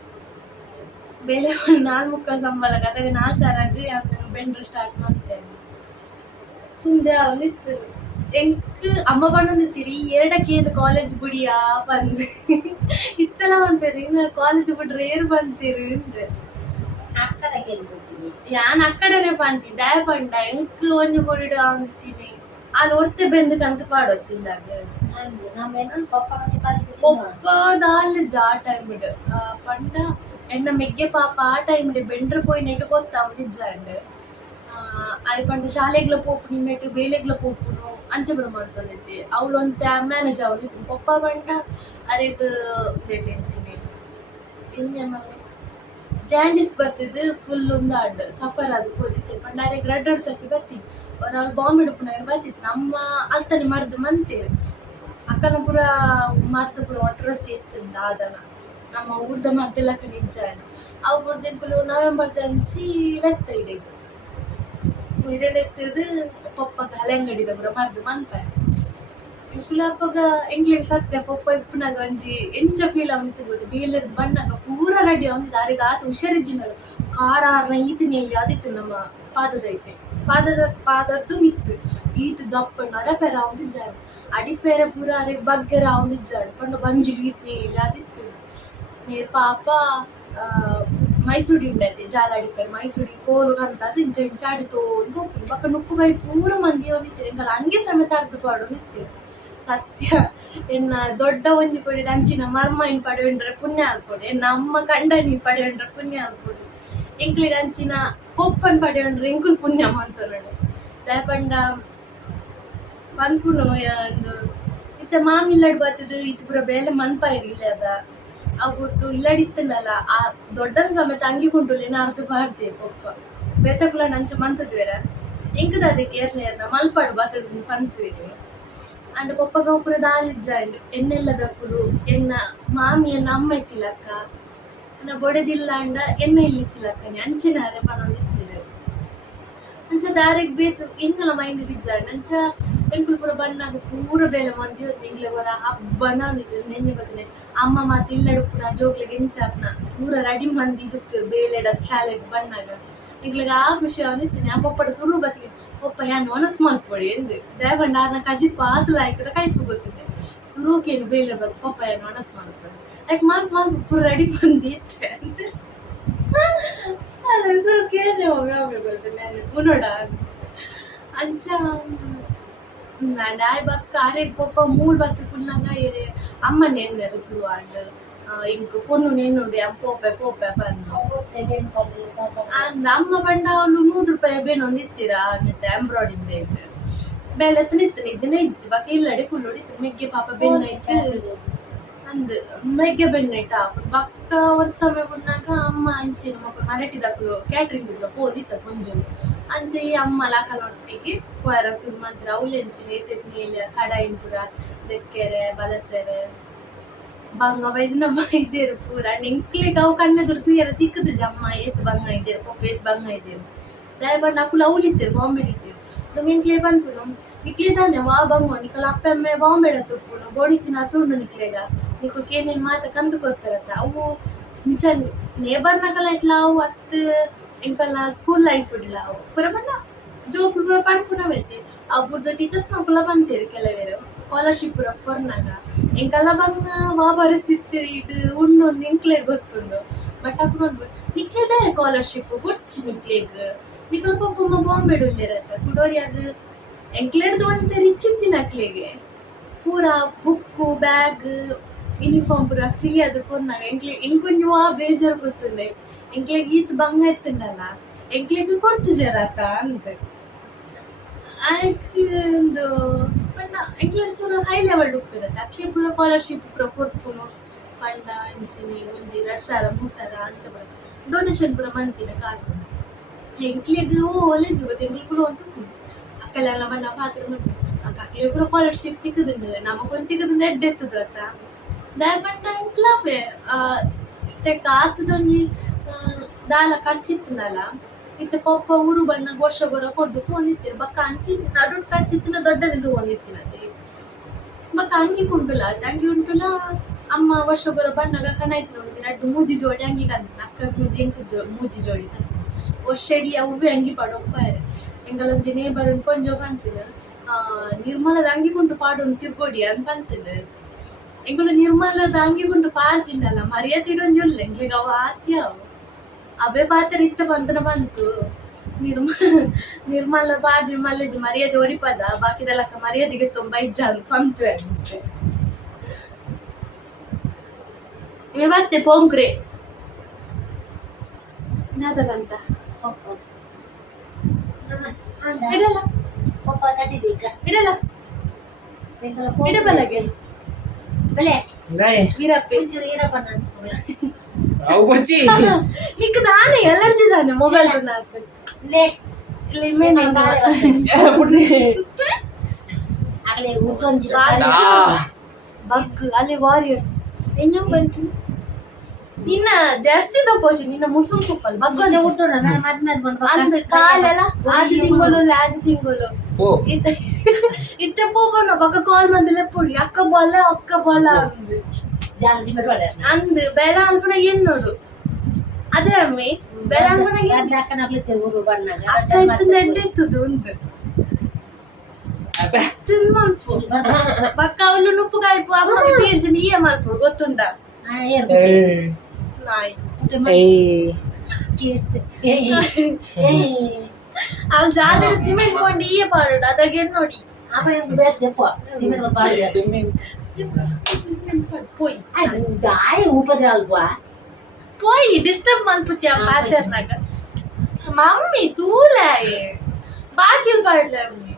ಬೇಲೆ ಒಂದು 4 ಸಂಬಳ ಅದಾಗ 4 ಸಾರಾಗಿ ಬೆಂಡ್ರು ಸ್ಟಾರ್ಟ್ ಮಾಡ್ತೇನೆ ಮುಂದೆ ಅವನಿತ್ತು ಎಂಕ್ ಅಮ್ಮ ಬಣ್ಣದಿತ್ತೀರಿ 2ಕ್ಕೆ ಕಾಲೇಜ್ ಬಿಡಿಯಾ ಬಂದು ಇತ್ತಲ್ಲ ಬಂತೇರಿ ಇನ್ನು ಕಾಲೇಜ್ ಬಿಟ್ರೆ ಏರು ಬಂತೀರಿ ಅಂದ್ರೆ ಅಕ್ಕಡೆಗೆ ಹೋಗ್ತೀನಿ ಯಾನ್ ಅಕ್ಕಡನೆ ಬಂತಿ ದಯ ಪಂಡ ಎಂಕ್ ಒಂಜು ಕೊಡಿಡು ಅಂತೀನಿ ಅಲ್ಲಿ ಒರ್ತೆ ಬೆಂದು ಕಂತ ಪಾಡೋಚಿಲ್ಲ ನಮ್ಮ ಪಪ್ಪ ಪರಿಸ್ಥಿತಿ ಒಬ್ಬ ದಾಲ್ ಜಾ ಟೈಮ್ ಬಿಡು ಪಂಡ ಎನ್ನ ಮೆಗ್ಗೆ ಪಾಪ ಆ ಟೈಮ್ ಬೆಂಡ್ರು ಪೋಯಿ ನೆಟ್ಟು ಗೊತ್ತಾ ನಿಜ್ಜಂಡ್ ಅవి ಪಂಡ ಶಾಲೆಗ್ಲ ಪೋಪುನಿ ನೆಟ್ಟು ಬೇಲೆಗ್ಲ ಪೋಪುನು ಅಂಚಬರ ಮಾಡ್ತೊಂದಿತ್ತಿ ಅವಳು ಒಂತ ಮ್ಯಾನೇಜ್ ಅವನಿತ್ತು ಪಪ್ಪ ಪಂಡ ಅರೆಗ್ ನೆಟ್ಟಿಂಚಿನಿ ಇನ್ನೇನು ಜಾಂಡಿಸ್ ಬರ್ತಿದ್ದು ಫುಲ್ ಒಂದು ಆಡ್ ಸಫರ್ ಅದು ಹೋದಿತ್ತು ಪಂಡ ಅರೆಗ್ ರೆಡ್ ಸತಿ ಬರ್ತಿ ಅವ್ರು ಬಾಂಬ್ ಹಿಡ್ಪುನ ಬರ್ತಿತ್ತು ನಮ್ಮ ಅಲ್ತನೆ ಮರ್ದು ಮಂತೀರಿ ಅಕ್ಕನ ಪುರ ಮಾರ್ತ ಪುರ ಒಟ್ರಸಿ ಇತ್ತಿಂದ ಆದನ ನಮ್ಮ ಊರ್ದ ಮರ್ದೆಲ್ಲಕ ನಿಜ್ಜಾಣ ಅವು ಬುಡ್ದೆಂಕುಲು ನವೆಂಬರ್ ದಂಚಿ ಲೆತ್ತ ಇಡೀದು ಇಡಲೆತ್ತದು ಪಪ್ಪಗ ಹಳೆಂಗಡಿದ ಪುರ ಮರ್ದು ಮನ್ಪಾಯ ಇಂಕುಲ ಅಪ್ಪಗ ಎಂಕ್ಲಿಗೆ ಸತ್ಯ ಪಪ್ಪ ಇಪ್ಪುನಾಗ ಒಂಜಿ ಎಂಚ ಫೀಲ್ ಅವನಿತ್ತು ಗೊತ್ತು ಬೇಲದ ಬಣ್ಣಗ ಪೂರ ರೆಡಿ ಅವನಿದ್ದು ಅರೆಗ ಆತ ಹುಷಾರಿಜ್ಜಿನಲ್ಲ ಕಾರಾರ್ನ ಈತಿನಲ್ಲಿ ಅದಿತ್ತು ನಮ್ಮ ಪಾದದೈತೆ ಪಾದದ್ದು ಮಿತ್ತು ಈತು ದಪ್ಪ ನಡಪೆರ ಅವನಿಜ್ಜಾಡು ಅಡಿಪೇರ ಪೂರ ಅರೆಗ್ ಬಗ್ಗೆರ ಅವನಿಜ್ಜಾಡು ಪಂಡ ಬಂಜಿಲು ಈತಿನಲ್ಲಿ ಅದಿತ್ತು ನೇರ್ ಪಾಪ ಮೈಸೂಡಿ ಉಂಡೈತೆ ಜಾಲ ಅಡಿಪೇರ ಮೈಸೂಡಿ ಕೋಲು ಅಂತ ಅದು ಇಂಚ ಇಂಚ ಆಡಿತೋಂದು ಹೋಗ್ತೀನಿ ಪಕ್ಕ ನುಪ್ಪುಗೈ ಪೂರ ಮಂದಿ ಅವನಿತ್ತೀರಿ ಎಂಗಲ್ಲ ಹಂಗೆ ಸಮೇತ ಅರ್ಧ ಪಾಡು ನಿತ್ತೀರಿ ಸತ್ಯ ಎನ್ನ ದೊಡ್ಡ ಒಂಜಿ ಕೊಡಿ ಅಂಚಿನ ಮರ್ಮ ಇನ್ ಪಡೆಯುಂಡ್ರೆ ಪುಣ್ಯ ಆಲ್ಕೊಡು ಎನ್ನ ಅಮ್ಮ ಕಂಡನಿ ಪಡೆಯುಂಡ್ರೆ ಪುಣ್ಯ ಆಲ್ಕೊಡು ಎಂಕ್ಲಿಗೆ ಅಂಚಿನ ಪೊಪ್ಪನ್ ಪಡೆಯುಂಡ್ರೆ ಎಂಕುಲ್ ಪುಣ್ಯ ಅಂತ ನೋಡು ದಯಪಂಡ ಪನ್ಪುನು ಇತ್ತ ಮಾಮಿಲ್ಲಡ್ ಬರ್ತದು ಇತ್ತು ಪೂರ ಬೇಲೆ ಮನ್ಪಾಯಿರಿ ಇಲ್ಲ ಅದ ಅವ್ಬಿಟ್ಟು ಇಲ್ಲಡಿತ್ತಂಡಲ್ಲ ಆ ದೊಡ್ಡನ ಸಮೇತ ಅಂಗಿ ಕುಂಟುಲೇನ ಅರ್ಧ ಬಾರ್ದೆ ಪೊಪ್ಪ ಬೇತಕುಲ ನಂಚ ಮಂತದ್ವೇರ ಎಂಕದ ಅದಕ್ಕೆ ಏರ್ನ ಮಲ್ಪಾಡು ಬತ್ತದ ಪಂತುವೆರು ಅಂಡ್ ಪೊಪ್ಪಗ ಪೂರ ದಾಲಿಜ್ಜಾಂಡ್ ಎಣ್ಣೆಲ್ಲದಕ್ಕುಲು ಎನ್ನ ಮಾಮಿ ಎನ್ನ ಅಮ್ಮ ಇತ್ತಿಲಕ್ಕ ಎನ್ನ ಬೊಡೆದಿಲ್ಲ ಅಂಡ ಎಣ್ಣೆ ಇಲ್ಲಿ ಇತ್ತಿಲಕ್ಕನೆ ಅಂಚಿನಾರೆ ಪಣೊಂದಿತ್ತಿರು ಅಂಚ ದಾರಿಗೆ ಬೇತು ಎಂಕಲ ಮೈಂಡ್ ಇಜ್ಜಾಂಡ್ ಅಂಚ ಎಂಕುಲು ಪೂರ ಬಣ್ಣಾಗ ಪೂರ ಬೇಲೆ ಮಂದಿ ಹೊತ್ತು ಎಂಕ್ಲೆ ಹೊರ ಹಬ್ಬನ ಅಂದಿದ್ರು ನೆನ್ನೆ ಗೊತ್ತನೆ ಅಮ್ಮ ಮಾತು ಇಲ್ಲಡುಪ್ಪುನ ಜೋಗ್ಲಿಗೆ ಎಂಚಾಪ್ನ ಪೂರ ರೆಡಿ ಮಂದಿ ಇದುಪ್ಪಿರು ಬೇಲೆಡ ಶಾಲೆಗೆ ಬಣ್ಣಾಗ ಎಂಕ್ಲಿಗೆ ಆ ಖುಷಿ ಅವನಿತ್ತೀನಿ ಆ ಪಪ್ಪಡ ಸುರು ಬತ್ತಿಗೆ ಪಪ್ಪ ಯಾನ್ ಒನಸ್ ಮಲ್ಪೊಡಿ ಎಂದು ದಯಬಂಡ ಆರ್ನ ಕಜಿತ್ ಪಾತಲ ಆಯ್ಕದ ಕೈಪು ಗೊತ್ತಿದೆ ಸುರುಕೇನು ಬೇಲೆ ಬತ್ತು ಪಪ್ಪ ಯಾನ್ ಒನಸ್ ಮಲ್ಪೊಡಿ ಯಾಕೆ ಮಲ್ಪು ಪೂರ ರೆಡಿ ಮಂದಿ ಇತ್ತೆ ಅದೇ ಸುರುಕೇನೆ ಒಮ್ಮೆ ಗೊತ್ತಿಲ್ಲ ಉನ್ನೋಡ ಅಂಚ ನಾಯ್ ಬಕ್ಕ ಅರೆಗ್ ಪಪ್ಪ ಮೂಡ್ ಬತ್ತು ಕುನ್ನಂಗ ಏರೆ ಅಮ್ಮ ನೆನ್ನೆರು ಸುರುವಾಂಡ್ ಇಂಕ ಪೊನ್ನು ನೆನ್ನುಂಡೆ ಪೋಪೆ ಪೋಪೆ ಬಂದು ಅಂದ್ ಅಮ್ಮ ಬಂಡ ಅವ್ಲು ₹100 ಬೇನೊಂದು ಇತ್ತೀರ ಮತ್ತೆ ಎಂಬ್ರಾಯ್ಡಿಂಗ್ ಇಟ್ಟು ಬೆಲೆತ್ ನಿತ್ತನಿ ಇದನ್ನ ಇಜ್ಜಿ ಬಾಕಿ ಇಲ್ಲಡೆ ಕುಲ್ಲೋಡಿ ಮೆಗ್ಗೆ ಪಾಪ ಬೆನ್ನ ಇಟ್ಟು ಅಂದ್ ಮೆಗ್ಗೆ ಬೆನ್ನ ಇಟ್ಟು ಹಾಕೊಂಡು ಬಕ್ಕ ಒಂದ್ ಸಮಯ ಬಿಡ್ನಾಗ ಅಮ್ಮ ಅಂಚಿನ ಮಕ್ಕಳು ಮರಾಠಿದಾಕಲು ಕ್ಯಾಟ್ರಿಂಗ್ ಬಿಡ್ಲ ಪೋದಿತ್ತ ಪುಂಜು ಅಂಚೆ ಈ ಅಮ್ಮ ಲಾಕನೊಟ್ಟಿಗೆ ಕೊಯರ ಸುಮ್ಮಂತ್ರ ಅವಳೆಂಚಿನ ಏತೆತ್ ಮೇಲೆ ಕಡಾಯಿನ ಪೂರ ದೆಕ್ಕೆರೆ ಬಲಸೆರೆ ಬಂಗ ಬೈದಿನ ಬೈದೇರು ಪೂರ ನೆಂಕ್ಲಿಗೆ ಅವು ಕಣ್ಣೆದುರು ತೂಯರ ತಿಕ್ಕದ ಅಮ್ಮ ಏತ್ ಬಂಗ ಇದ್ದೇರು ಪಪ್ಪ ಏತ್ ಬಂಗ ಇದ್ದೇರು ದಯಬಣ್ಣ ಅಕ್ಕುಲು ಅವಳಿತ್ತೇರು ಬಾಂಬೆ ಇತ್ತೇರು ನಮ್ಮ ಎಂಕ್ಲೆ ಬಂದ್ಪುನು ನಿಕ್ಲೆ ತಾನೆ ವಾ ಬಂಗೋ ನಿಕಲ ಅಪ್ಪೆಮ್ಮೆ ಬಾಂಬೆಡ ತುಪ್ಪುನು ಬೋಡಿತಿನ ತುಂಡು ನಿಕ್ಲೆಡ ನಿಕ್ಕು ಕೇನೇನು ಮಾತ ಕಂದು ಕೊಡ್ತಾರತ್ತ ಅವು ಇಂಚ ನೇಬರ್ನಕಲ ಇಟ್ಲ ಅವು ಅತ್ತು ಎಂಕಲ್ಲ ಸ್ಕೂಲ್ ಲೈಫ್ ಇಡ್ಲ ಅವು ಪೂರ ಬಣ್ಣ ಜೋಪುಲು ಪೂರ ಪಡ್ಪುನವೈತೆ ಅವು ಪುರ್ದ ಟೀಚರ್ಸ್ ನಕುಲ ಬಂತೇರು ಕೆಲವೇರು ಸ್ಕಾಲರ್ಶಿಪ್ ಪೂರ ಕೊರ್ನಾಗ ಎಂಕಲ್ಲ ಬಂಗ ವಾ ಪರಿಸ್ಥಿತಿ ಇದು ಉಣ್ಣೊಂದು ಎಂಕ್ಲೆ ಗೊತ್ತುಂಡು ಬಟ್ ಅಪ್ಪ ನೋಡ್ಬೋದು ನಿಕ್ಲೆದ ಸ್ಕಾಲರ್ಶಿಪ್ ಕೊಡ್ಚಿ ನಿಕ್ಲೆಗ್ ನಿಕಲ ಪಪ್ಪಮ್ಮ ಬಾಂಬೆ ಉಳ್ಳೇರತ್ತ ಕುಡೋರಿಯಾಗ ಎಂಕ್ಲೆಡ್ದು ಒಂದು ರಿಚ್ ಇತ್ತಿನ ಅಕ್ಲೆಗೆ ಪೂರ ಬುಕ್ಕು ಬ್ಯಾಗ್ ಯೂನಿಫಾರ್ಮ್ ಪೂರ ಫ್ರೀ ಅದು ಕೊರ್ನಾಗ ಎಂಕ್ಲೆ ಎಂಕೊಂಜು ಆ ಬೇಜಾರು ಗೊತ್ತುಂಡೆ ಎಂಕ್ಲೆಗ್ ಈತ್ ಬಂಗ ಎತ್ತಂಡಲ್ಲ ಎಂಕ್ಲೆಗ್ ಕೊಡ್ತು ಜರಾತ ಅಂತ ಒಂದು ಪಂಡ ಎಂಕ್ಲೆಡ್ ಚೂರು ಹೈ ಲೆವೆಲ್ ಉಪ್ಪಿರತ್ತೆ ಅಕ್ಲೆ ಪೂರ ಸ್ಕಾಲರ್ಶಿಪ್ ಪೂರ ಕೊರ್ಪುನು ಪಂಡ ಇಂಚಿನಿ ಒಂಜಿ 2,000-3,000 ಅಂಚ ಬರುತ್ತೆ ಡೊನೇಷನ್ ಪೂರ ಮಂತಿನ ಕಾಸು ಎಂಕ್ಲೆಗ್ ಒಲೆಜು ಗೊತ್ತು ಎಂಕ್ಲೆ ಪೂರ ಒಂದು ಅಕ್ಕಲೆಲ್ಲ ಬಣ್ಣ ಪಾತ್ರ ಮಾಡ್ತಾರೆ ಅಕ್ಲೆ ಪೂರ ಸ್ಕಾಲರ್ಶಿಪ್ ತಿಕ್ಕದಿಂದಿಲ್ಲ ನಮಗೊಂದು ತಿಕ್ಕದಿಂದ ಎಡ್ಡೆತ್ತದ ಅತ್ತ ದಯಪಂಡ ಎಂಕ್ಲಾಪೆ ಕಾಸದೊಂಜಿ ದಾಲ ಖರ್ಚಿತ್ತನಲ್ಲ ಇತ್ತೆ ಪಪ್ಪ ಊರು ಬಣ್ಣ ವರ್ಷ ಬರ ಕೊಡ್ದು ಪೋಂದಿತ್ತೀರಿ ಬಕ್ಕ ಅಂಚಿ ನಡು ಖರ್ಚಿತ್ತಿನ ದೊಡ್ಡನಿದು ಪೋಂದಿತ್ತಿನತಿ ಬಕ್ಕ ಅಂಗಿ ಕುಂಟುಲ ಅಂಗಿ ಉಂಟುಲ ಅಮ್ಮ ವರ್ಷ ಬರ ಬಣ್ಣಗ ಕಣಾಯ್ತಿನ ಒಂದಿ ನಡ್ಡು ಮೂಜಿ ಜೋಡಿ ಅಂಗಿ ಕಂದಿನ ಅಕ್ಕ ಮೂಜಿ ಎಂಕ ಮೂಜಿ ಜೋಡಿ ಕಂದಿನ ವರ್ಷಡಿ ಅವು ಅಂಗಿ ಪಡೊಪ್ಪಾರೆ ಎಂಗಳೊಂಜಿ ನೇಬರ್ ಕೊಂಜ ಬಂತಿನ ನಿರ್ಮಲದ ಅಂಗಿ ಕುಂಟು ಪಾಡೊಂದು ತಿರ್ಗೋಡಿ ಅಂತ ಬಂತಿನ ಎಂಗಳು ನಿರ್ಮಲದ ಅಂಗಿ ಕುಂಟು ಪಾಡ್ಜಿಂಡಲ್ಲ ಮರ್ಯಾದಿಡೊಂಜೊಲ್ಲ ಎಂಗ್ಲಿಗೆ ಅವ ಆತ್ಯಾವು ಅವೇ ಪಾತ್ರ ಇತ್ತ ಬಂತನ ಬಂತು ನಿರ್ಮಲ ಪಾಡ್ಜಿ ಮಲ್ಲಿದ್ದು ಮರ್ಯಾದೆ ಒರಿಪದ ಬಾಕಿದೆಲ್ಲಕ್ಕ ಮರ್ಯಾದೆಗೆ ತುಂಬ ಇಜ್ಜ ಅಂತ ಬಂತು ಅಂತೆ ಇವೆ ಮತ್ತೆ ಪೋಂಕ್ರೆ ನಾದಗಂತ ಇಡಲ್ಲ ಪಪ್ಪ ಕಟ್ಟಿದೀಗ ಇಡಲ್ಲ ಇಡಬಲಗೆ ಬೆಲೆ ವೀರಪ್ಪೆ ಒಂಚೂರು ಇರಪ್ಪನ ನಿಕ್ಕ ದಾನೆ ಎಲರ್ಜಿ ದಾನೆ ಮೊಬೈಲ್ ಲೇ ಇಲ್ಲ ಇಮೇನ್ ಆಗಲೇ ಊಟೊಂದು ಬಗ್ ಅಲ್ಲಿ ವಾರಿಯರ್ಸ್ ಇನ್ನೂ ಬಂತು ನಿನ್ನ ಜರ್ಸಿ ತಪ್ಪೋಸಿ ನಿನ್ನ ಮುಸುನ್ ಕುಪ್ಪಲ್ ಬಗ್ಗೊಂಡೆ ಊಟ ನಾನು ಮದ್ಮೇಲೆ ಅಂದ್ ಕಾಲೆಲ್ಲ ಆಜು ತಿಂಗಳು ಇತ್ತೆ ಪೋಬಣ್ಣ ಬಕ್ಕ ಕಾಲ್ ಮಂದಿಲೆ ಪುಡಿ ಅಕ್ಕ ಬಾಲ ಅಂದ್ ಜಾಲಸಿ ಬಿಡುವಲ್ಲ ಅಂದ್ ಬೆಲ ಅಲ್ಪನ ಎನ್ನೋಡು ಅದೇ ಅಮ್ಮಿ ಬೆಲ ಅಲ್ಪನ ಅಕ್ಕನಾಗ್ಲಿತ್ತೆ ಊರು ಬಣ್ಣಾಗ ಅಕ್ಕ ಇತ್ತು ನೆಡ್ಡೆತ್ತದು ಒಂದು ತಿಂದ್ ಮಲ್ಪು ಬಕ್ಕ ಅವಳು ನುಪ್ಪು ಕಾಯ್ಪು ಅಮ್ಮಗೆ ತೀರ್ಜಿ ನೀಯೇ ಮಲ್ಪು ಗೊತ್ತುಂಡ ನಾಯಿ ಅವ್ಳು ಜಾಲ ಸಿಮೆಂಟ್ ಕೊಂಡು ಈಯೇ ಪಾಡು ಅದಾಗೆ ನೋಡಿ ಪೋಯ್ ಪೋಯ್ ಡಿಸ್ಟರ್ಬ್ ಮಲ್ಪುಚ್ಚಿ ಆ ಪಾತ್ರೆನಾಗ ಮಮ್ಮಿ ತೂರಾಯೆ ಬಾಕಿಲ್ ಪಾಡ್ಲೆ ಅಮ್ಮಿ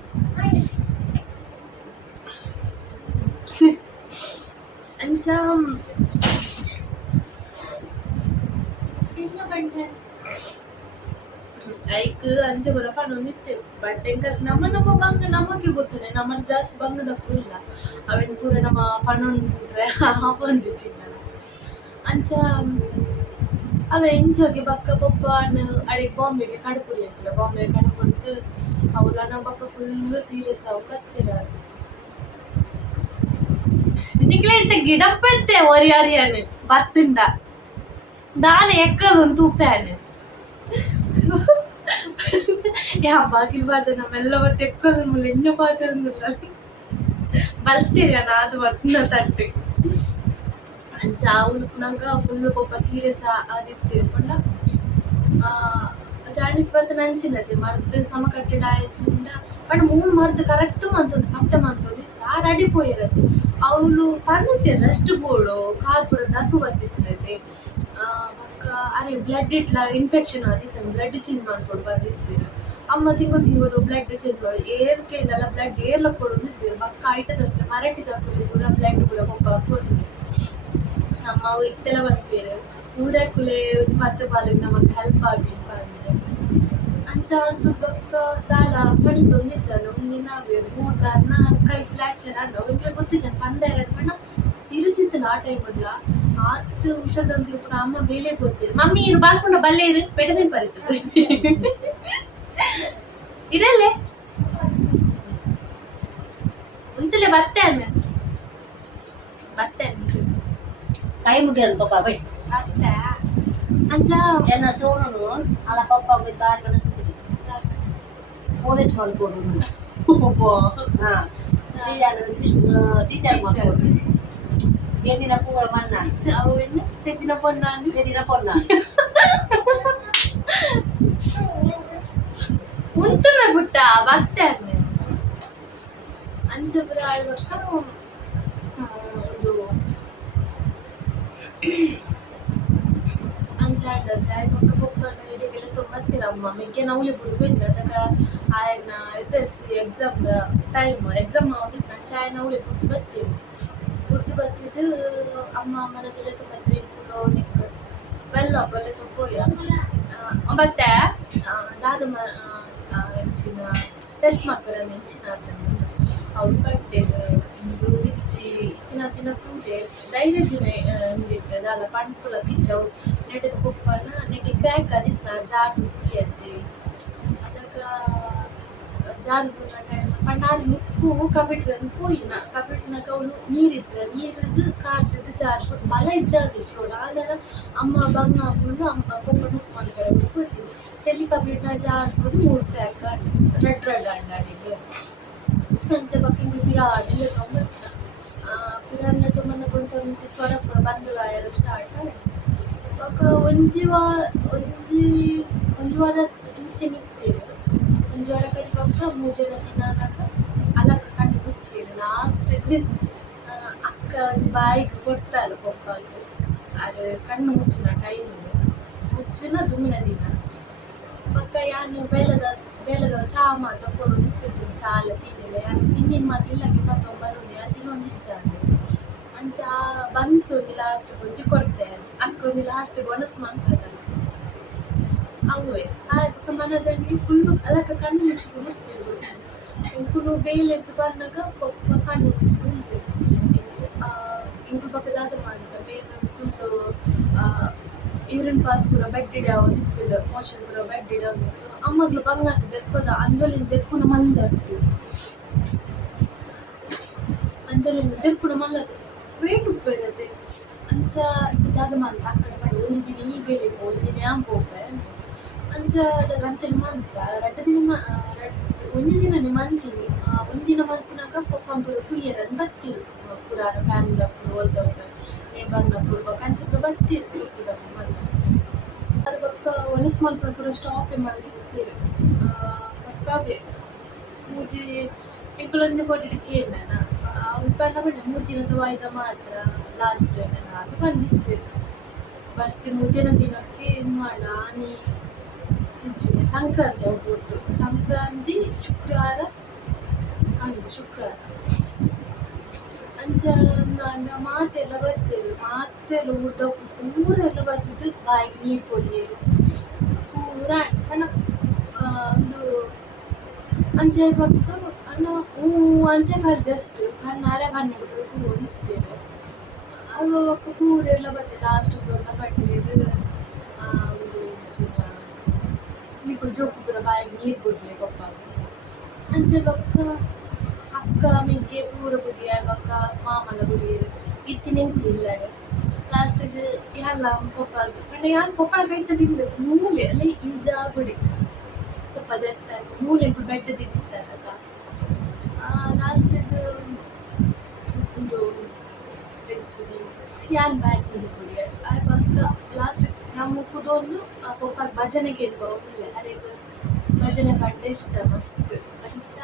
ಅಂಚ ಐಕ್ ಅಂಚೆ ಬರ ಪಣೊಂದಿತ್ತೇವೆ ಬಟ್ ಎಂಕಲ್ ನಮ್ಮ ಬಂಗ ನಮಗೆ ಗೊತ್ತುಂಡೆ ನಮ್ಮನ್ನು ಜಾಸ್ತಿ ಬಂಗದ ಇಲ್ಲ ಅವೆನ್ ಪೂರ ನಮ್ಮ ಪಣೊಂಡ್ರೆ ಬಂದಿಚ್ಚಿಂದ ಅಂಚ ಅವೆ ಎಂಜೋಗೆ ಬಕ್ಕ ಪೊಪ್ಪನ ಅಡಿ ಬಾಂಬೆಗೆ ಕಡುಪುರಿ ಹಾಕಿಲ್ಲ ಬಾಂಬೆ ಕಡುಪುಂಟು ಅವಳ ನಾವು ಬಕ್ಕ ಫುಲ್ ಸೀರಿಯಸ್ ಅವು ಕತ್ತಿರ ನಿಕ್ಲೆ ಇಂತ ಗಿಡಪ್ಪತ್ತೆ ಒರಿ ಅರಿಯನ್ ಬತ್ತಿಂದ ದಾನೆ ಎಕ್ಕಲು ಒಂದು ತೂಪ್ಯಾನೆ ಯಾ ಬಾಗಿಲ್ ಬಾದ ನಮ್ಮೆಲ್ಲ ಮತ್ತೆ ಎಕ್ಕಲು ಮುಲ್ಲ ಎಂಜ ಪಾತಿರಂದಿಲ್ಲ ಬಲ್ತೀರಿ ಅದು ಬತ್ತಿನ ತಟ್ಟೆ ಅಂಚ ಉಳುಪುನಂಗ ಫುಲ್ ಪೊಪ್ಪ ಸೀರಿಯಸ್ ಆದಿತ್ತು ಪಂಡ ಜಾಂಡೀಸ್ ಬರ್ತ ಅಂಚಿನದೆ ಮರ್ದು ಸಮ ಕಟ್ಟಿಡ ಆಯ್ಚಿಂದ ಪಂಡ ಮೂನ್ ಮರ್ದು ಕರೆಕ್ಟ್ ಮಂತೊಂದು ಪತ್ತೆ ಮಂತೊಂದು ಯಾರು ಅಡಿಪೋಯಿರತ್ತೆ ಅವಳು ತಂದಿತ್ತೆ ರೆಸ್ಟ್ ಬೋರ್ಡು ಕಾರ್ಪುರ ದರ್ಬು ಬರ್ತಿರ್ತದೆ ಬೊಕ್ಕ ಅರೆ ಬ್ಲಡ್ ಇಟ್ಲ ಇನ್ಫೆಕ್ಷನ್ ಆದಿತ್ತು ಬ್ಲಡ್ ಚೇಂಜ್ ಮಾಡ್ಕೊಂಡು ಬಂದಿರ್ತೀರ ಅಮ್ಮ ತಿಂಗಳು ಬ್ಲಡ್ ಚೇಂಜ್ ಮಾಡಿ ಏರ್ಕೆಂಡಲ್ಲ ಬ್ಲಡ್ ಏರ್ಲಕ್ಕೆ ಕೊರೊಂದಿದ್ದೀರ ಬಕ್ಕ ಐಟದಪ್ಪಲೆ ಮರಟಿ ದಪ್ಪಲೆ ಪೂರ ಬ್ಲಡ್ ಪೂರ ಕೊಪ್ಪ ಕೊರೊಂದು ಅಮ್ಮ ಅವು ಇತ್ತೆಲ್ಲ ಬರ್ತೀರಿ ಊರಕ್ಕುಲೆ 10 ಬಾಲಿಗೆ ನಮಗೆ ಹೆಲ್ಪ್ ಆಗಿ ಬಂದಿದೆ ಅಂಚ ಬಕ್ಕ ತಾಲ ಪಡಿತೊಂದಿಜ್ಜಾನ ಒಂದಿನ 3 ಕೈ ಫ್ರಾಕ್ಚರ್ ಅಂಡ ಅವ್ರಿಗೆ ಗೊತ್ತಿದ್ದ ಪಂದ 2 ಪಣ್ಣ ಸೀರಿಯಸ್ ಇತ್ತು ಆ ಟೈಮ್ ಉಡ್ಲ ಆತು ಹುಷಾರ್ದಂತಿರು ಕೂಡ ಅಮ್ಮ ಬೇಲೆ ಗೊತ್ತಿರು ಮಮ್ಮಿ ಇರು ಬಾರ್ಕೊಂಡ ಬಲ್ಲೆ ಇರು ಪೆಟದೇನು ಬರೀತದೆ ಇಡಲ್ಲೇ ಉಂತಲೆ ಬತ್ತೆ ಕೈ ಮುಗಿಯಲ್ಲ ಪಾಪ ಬೈ ಬತ್ತೆ ಅಂಚ ಎಲ್ಲ ಸೋನು ಅಲ್ಲ ಪಪ್ಪ ಬೈ ಬಾರ್ ಕನಸಿದ್ರಿ ಪೊಲೀಸ್ ಮಾಡ್ಕೊಡು ಹಾ ಟೀಚರ್ ಮಾಡ್ಕೊಡು ಏನಿನ ಪೂವ ಮಣ್ಣ ಅವು ಏನು ತೆತ್ತಿನ ಪೊನ್ನ ಉಂತುನ ಬಿಟ್ಟ ಬತ್ತೆ ಅಂಜಪುರ ಆಳ್ಬಕ್ಕ ಒಂದು ಅಂಚಾಡ್ಲತ್ತೆ ಆಯ್ಬಕ್ಕ ಪಪ್ಪನ ಇಡೀಗೆಲ್ಲ ತೊಂಬತ್ತಿರಮ್ಮ ಮಿಗ್ಗೆ ನಾವುಲೆ ಬಿಡ್ಬೇಕ್ರಿ ಅದಕ್ಕ ಆಯ್ನ SSC ಎಕ್ಸಾಮ್ ಎಕ್ಸಾಮ್ ಆದಿತ್ತು ನಂಚೆ ಆಯ್ ನಾವುಲೆ ಬಿಟ್ಟು ಬತ್ತಿದ್ದು ಅಮ್ಮ ಮನದೆಲ್ಲ ತೊಂಬತ್ರಿ ಕಿಲೋ ನಿಕ್ಕ ಬೆಲ್ಲ ಬಲ್ಲೆ ತೊಕ್ಕೋಯ ಮತ್ತೆ ದಾದ ಹೆಂಚಿನ ಟೆಸ್ಟ್ ಮಾಡ್ತಾರೆ ಹೆಂಚಿನ ಅವ್ರು ಕಟ್ಟೆದು ರಿಚ್ಚಿ ತಿನ್ನ ತೂದೆ ಧೈರ್ಯ ದಿನ ನಿಂದಿರ್ತದೆ ಅಲ್ಲ ಪಂಪುಲ ಕಿಚ್ಚವು ನೆಟ್ಟಿದ ಪಪ್ಪನ ನೆಟ್ಟಿ ಕ್ರ್ಯಾಕ್ ಆದಿತ್ತು ಜಾಡು ಕುಡಿಯತ್ತೆ ಅದಕ್ಕೆ ಜಾಡು ಟೈಮ್ ಪಂಡಾದ ಉಪ್ಪು ಕಬಿಟ್ರೆ ಪೋಯಿನ ಕಬಿಟ್ನಾಗ ಅವಳು ನೀರಿದ್ದು ಕಾಡ್ದು ಜಾರು ಬಲ ಇಜ್ಜಾದಿತ್ತು ಆದ್ರೆ ಅಮ್ಮ ಬಂಗ ಹಾಕೊಂಡು ಅಮ್ಮ ಪಪ್ಪ ಉಪ್ಪು ಮಾಡ್ತಾರೆ ಉಪ್ಪು ತೆಲಿ ಕಬಿಟ್ನ ಜಾಡ್ಬೋದು 3 ಕ್ರ್ಯಾಕ್ ರೆಡ್ ಅಂಡಾಡಿಗೆ ಅಂಚೆ ಬಕ್ಕಿಂಗ್ ಬಿರಾಡಿ ತೊಂಬತ್ತ ಪಿರಾನ್ನ ತೊಂಬನ ಗೊಂತ ಸ್ವರ ಬಂದು ಗಾಯರು ಸ್ಟಾರ್ಟ್ ಅವಾಗ ಒಂಜಿ ವಾರ ಇಂಚೆ ನಿಂತೇವೆ 1 ವಾರ ಕರಿವಾಗ 3 ಜನ ತಿನ್ನಾಗ ಅಲಕ್ಕ ಕಣ್ಣು ಮುಚ್ಚೇರು ಲಾಸ್ಟ್ ಅಕ್ಕ ಬಾಯಿಗೆ ಕೊಡ್ತಾರ ಪಪ್ಪಗೆ ಅದು ಕಣ್ಣು ಮುಚ್ಚಿನ ಟೈಮಲ್ಲಿ ಮುಚ್ಚಿನ ದುಮ್ಮಿನ ದಿನ ಪಕ್ಕ ಯಾನು ಬೇಲದ ಚಾ ತಕೊಂಡು ನಿಂತಿದ್ದು ಚಾಲ ತಿನ್ನಿಲ್ಲ ಯಾನು ತಿನ್ನಿನ ಮಾತು ಇಲ್ಲಾಗಿ ಬರೋದು ಯಾರು ತಿನ್ನೊಂದಿಚ್ಚಾಂಡೆ ಅಂಚ ಬನ್ಸೊಂದು ಲಾಸ್ಟ್ ಕೊಂಚಿ ಕೊಡ್ತೆ ಅಕ್ಕೊಂದು ಲಾಸ್ಟ್ ಒಣಸು ಮಾಡ್ತಾರಲ್ಲ ಅವೇ ಆ ಮನದಲ್ಲಿ ಫುಲ್ಲು ಅದಕ್ಕೆ ಕಣ್ಣು ಮುಚ್ಚಿಕೊಂಡು ಹೋಗ್ತಿರ್ಬೋದು ಇಂಕು ಬೇಲೆ ಎದ್ದು ಬರ್ನಾಗ ಪಪ್ಪ ಕಣ್ಣು ಮುಚ್ಚಿಕೊಂಡು ಇಂಕು ಪಕ್ಕದಾದ ಅಂತ ಬೇರೆ ಫುಲ್ಲು ಯೂರಿನ್ ಪಾಸ್ ಪೂರ ಬೆಡ್ ಹಿಡಿಯೋ ನಿಂತಿಲ್ಲ ಮೋಷನ್ ಪೂರ ಬೆಡ್ ಹಿಡಿಯೋ ನಿಂತು ಅಮ್ಮಗ್ಲು ಬಂಗಾತ ದೆಪ್ಪದ ಅಂಜಲಿನ ದೆಪ್ಪುನ ಮಲ್ಲತ್ತು ಅಂಜಲಿನ ದೆಪ್ಪುನ ಮಲ್ಲತ್ತು ವೇಟ್ ಉಪ್ಪಿರುತ್ತೆ ಅಂಚ ಇದಾದ ಮಂತ ಆ ಕಡೆ ಮಾಡಿ ಒಂದು ದಿನ ಈ ಬೇಲೆ ಒಂದಿನ ಆಂಬೋಪೆ ಅಂಚ ರಂಚನೆ ಮಂತ 2 ದಿನ ಒಂದು ದಿನನೇ ಮಂತೀನಿ ಒಂದಿನ ಮಂತಿನಾಗ ಪಪ್ಪಂಪುರ ಕುಯ್ಯರನ್ನು ಬತ್ತಿರು ಪುರಾರ ಫ್ಯಾಮಿಲಿ ಅಪ್ಪು ಓಲ್ದವ್ರು ನೇಬರ್ನ ಪೂರ್ವ ಕಂಚಪುರ ಬತ್ತಿರು ಮಂತ ಅದ್ರ ಪಕ್ಕ ಒಣಸ್ ಮಲ್ಪುರ ಪೂರ ಸ್ಟಾಪೇ ಮಂತಿರ್ತೀರು ಪಕ್ಕವೇ ಮೂಜಿ ಎಂಕುಲೊಂದು ಕೊಟ್ಟಿದ್ದು ಕೇಳಿನ ಉಪ್ಪನ್ನ ಬಣ್ಣ 3 ದಿನದ ವಾಯ್ದ ಮಾತ್ರ ಲಾಸ್ಟ್ ಅದು ಬಂದಿತ್ತು ಬರ್ತಿ 3 ದಿನಕ್ಕೆ ಇದು ಮಾಡ ನೀ ಮುಂಚೆನೆ ಸಂಕ್ರಾಂತಿ ಹೋಗ್ಬಿಟ್ಟು ಸಂಕ್ರಾಂತಿ ಶುಕ್ರವಾರ ಅಂಚ ಮಾತೆಲ್ಲ ಬರ್ತೇವೆ ಮಾತೆಲ್ಲ ಊಟ ಊರೆಲ್ಲ ಬರ್ತಿದ್ದು ಬಾಯಿಗೆ ನೀರು ಕೊಯ್ಯರು ಪೂರ ಅಂಚೆ ಬೊಕ್ಕ ಅಣ್ಣ ಹೂ ಅಂಚೆ ಕಾಲ್ ಜಸ್ಟ್ ಕಣ್ಣಾರೆ ಕಣ್ಣಿಡ್ಬಿಟ್ಟು ತೂಂತೇವೆ ಅವ ಬೊಕ್ಕ ಕೂಡೆಲ್ಲ ಬತ್ತೆ ಲಾಸ್ಟ್ ದೊಡ್ಡ ಪಟ್ಟೇರು ಒಂದು ಇಂಚಿನ మీకు ಜೋಕು ಪೂರ ಬಾಯಿಗೆ ನೀರು ಬಿಡ್ಲಿ ಪಪ್ಪಾಗ ಅಂಚೆ ಬೊಕ್ಕ ಅಕ್ಕ ಮಿಗ್ಗೆ ಪೂರ ಬುಡಿ ಬೊಕ್ಕ ಮಾಮಲ ಬುಡಿ ಇತ್ತಿನ ಇಲ್ಲ ಲಾಸ್ಟಿಗೆ ಯಾಲ್ಲ ಪಪ್ಪಾಗ ಅಂದ್ರೆ ಯಾನ್ ಪಪ್ಪಳ ಕೈತ ತಿಂದು ಮೂಲೆ ಅಲ್ಲ ಈಜ ಬುಡಿ ಪಪ್ಪದ ಮೂಲೆ ಬೆಡ್ಡ ತಿಂದಿತ್ತಾರಲ್ಲ ಲಾಸ್ಟಿಗೆ ಒಂದು ಬೆಂಚಿನ ಯಾನ್ ಬ್ಯಾಗ್ ನೀರು ಬುಡಿ ಆ ಬೊಕ್ಕ ಲಾಸ್ಟ್ ನಾವು ಮುಕ್ಕುದೊಂದು ಪಪ್ಪಾಗ ಭಜನೆ ಕೇಳ್ಬೋದಿಲ್ಲ ಅದೇಗ ಭಜನೆ ಪಂಡ ಇಷ್ಟ ಮಸ್ತ್ ಅಂಚ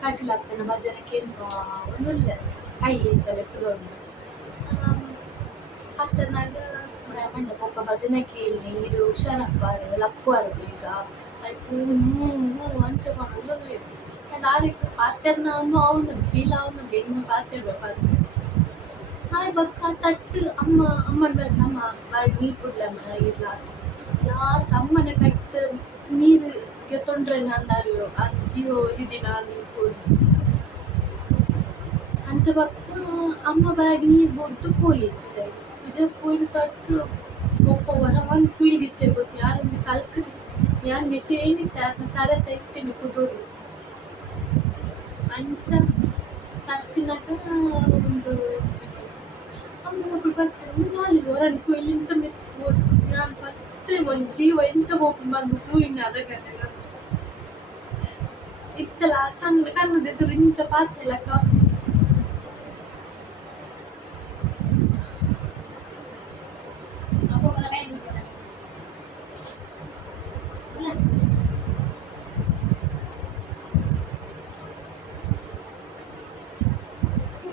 ಕಟ್ಟಿಲಾಗ್ತೇನೆ ಭಜನೆ ಕೇಳ್ಬೋ ಒಂದಿಲ್ಲ ಕೈ ಇರ್ತಲೆ ಕುಡೊಂದು ಹತ್ತನಾಗ ಮಂಡ ಪಪ್ಪ ಭಜನೆ ಕೇಳಿ ನೀರು ಹುಷಾರಪ್ಪಾರು ಲಪ್ಪುವಾರು ಬೇಗ ಅದಕ್ಕೆ ಅಂಚ ಮಾಡೋದು ಅಂಡ್ ಅದಕ್ಕೆ ಪಾತ್ರೆನ ಒಂದು ಅವನು ಫೀಲ್ ಅವನು ಹೆಂಗೆ ಪಾತ್ರೆ ಬೇಕಾಗ್ತದೆ ಹಾಯ್ ಬಕ್ಕ ತಟ್ಟು ಅಮ್ಮನ ಮೇಲೆ ನಮ್ಮ ಬಾಯಿ ನೀರು ಕೊಡ್ಲಮ್ಮ ಇದು ಲಾಸ್ಟ್ ಅಮ್ಮನ ಕೈತ ನೀರು ತೊಂದ್ರೆ ಅಂದಾರು ಅದು ಜೀವ ಇದೀಗ ನೀವು ತೋಜಿ ಅಂಚ ಬಕ್ಕ ಅಮ್ಮ ಬ್ಯಾಗ್ ನೀರು ಬೊಟ್ಟು ಪೋಯಿತ್ತು ಇದೇ ಪೋಯಿನ ತಟ್ಟು ಒಪ್ಪ ಹೊರ ಒಂದು ಸುಯಿಲ್ಗಿತ್ತೆ ಗೊತ್ತು ಯಾರೊಂದು ಕಲ್ಕ ಯಾರು ನೆಟ್ಟೆ ಏನಿತ್ತೆ ಅದನ್ನ ತರತೆ ಇಟ್ಟೇನೆ ಕುದೋದು ಅಂಚ ಕಲ್ಕಿನಾಗ ಒಂದು ಅಮ್ಮನೊಬ್ಬಳು ಬರ್ತಾರೆ ನಾನು ಹೊರಡಿ ಸುಯಿಲ್ ಇಂಚ ಮೆತ್ಬೋದು ನಾನು ಫಸ್ಟ್ ಟೈಮ್ ಒಂದು ಜೀವ ಇಂಚ ಹೋಗಿ ಬಂದು ತೂಯಿನ ಅದಗ ಇತ್ತಲ್ಲ ಕಣ್ಣದೆದುರು ಇಂಚ ಪಾಸ್ ಇಲ್ಲಕ್ಕ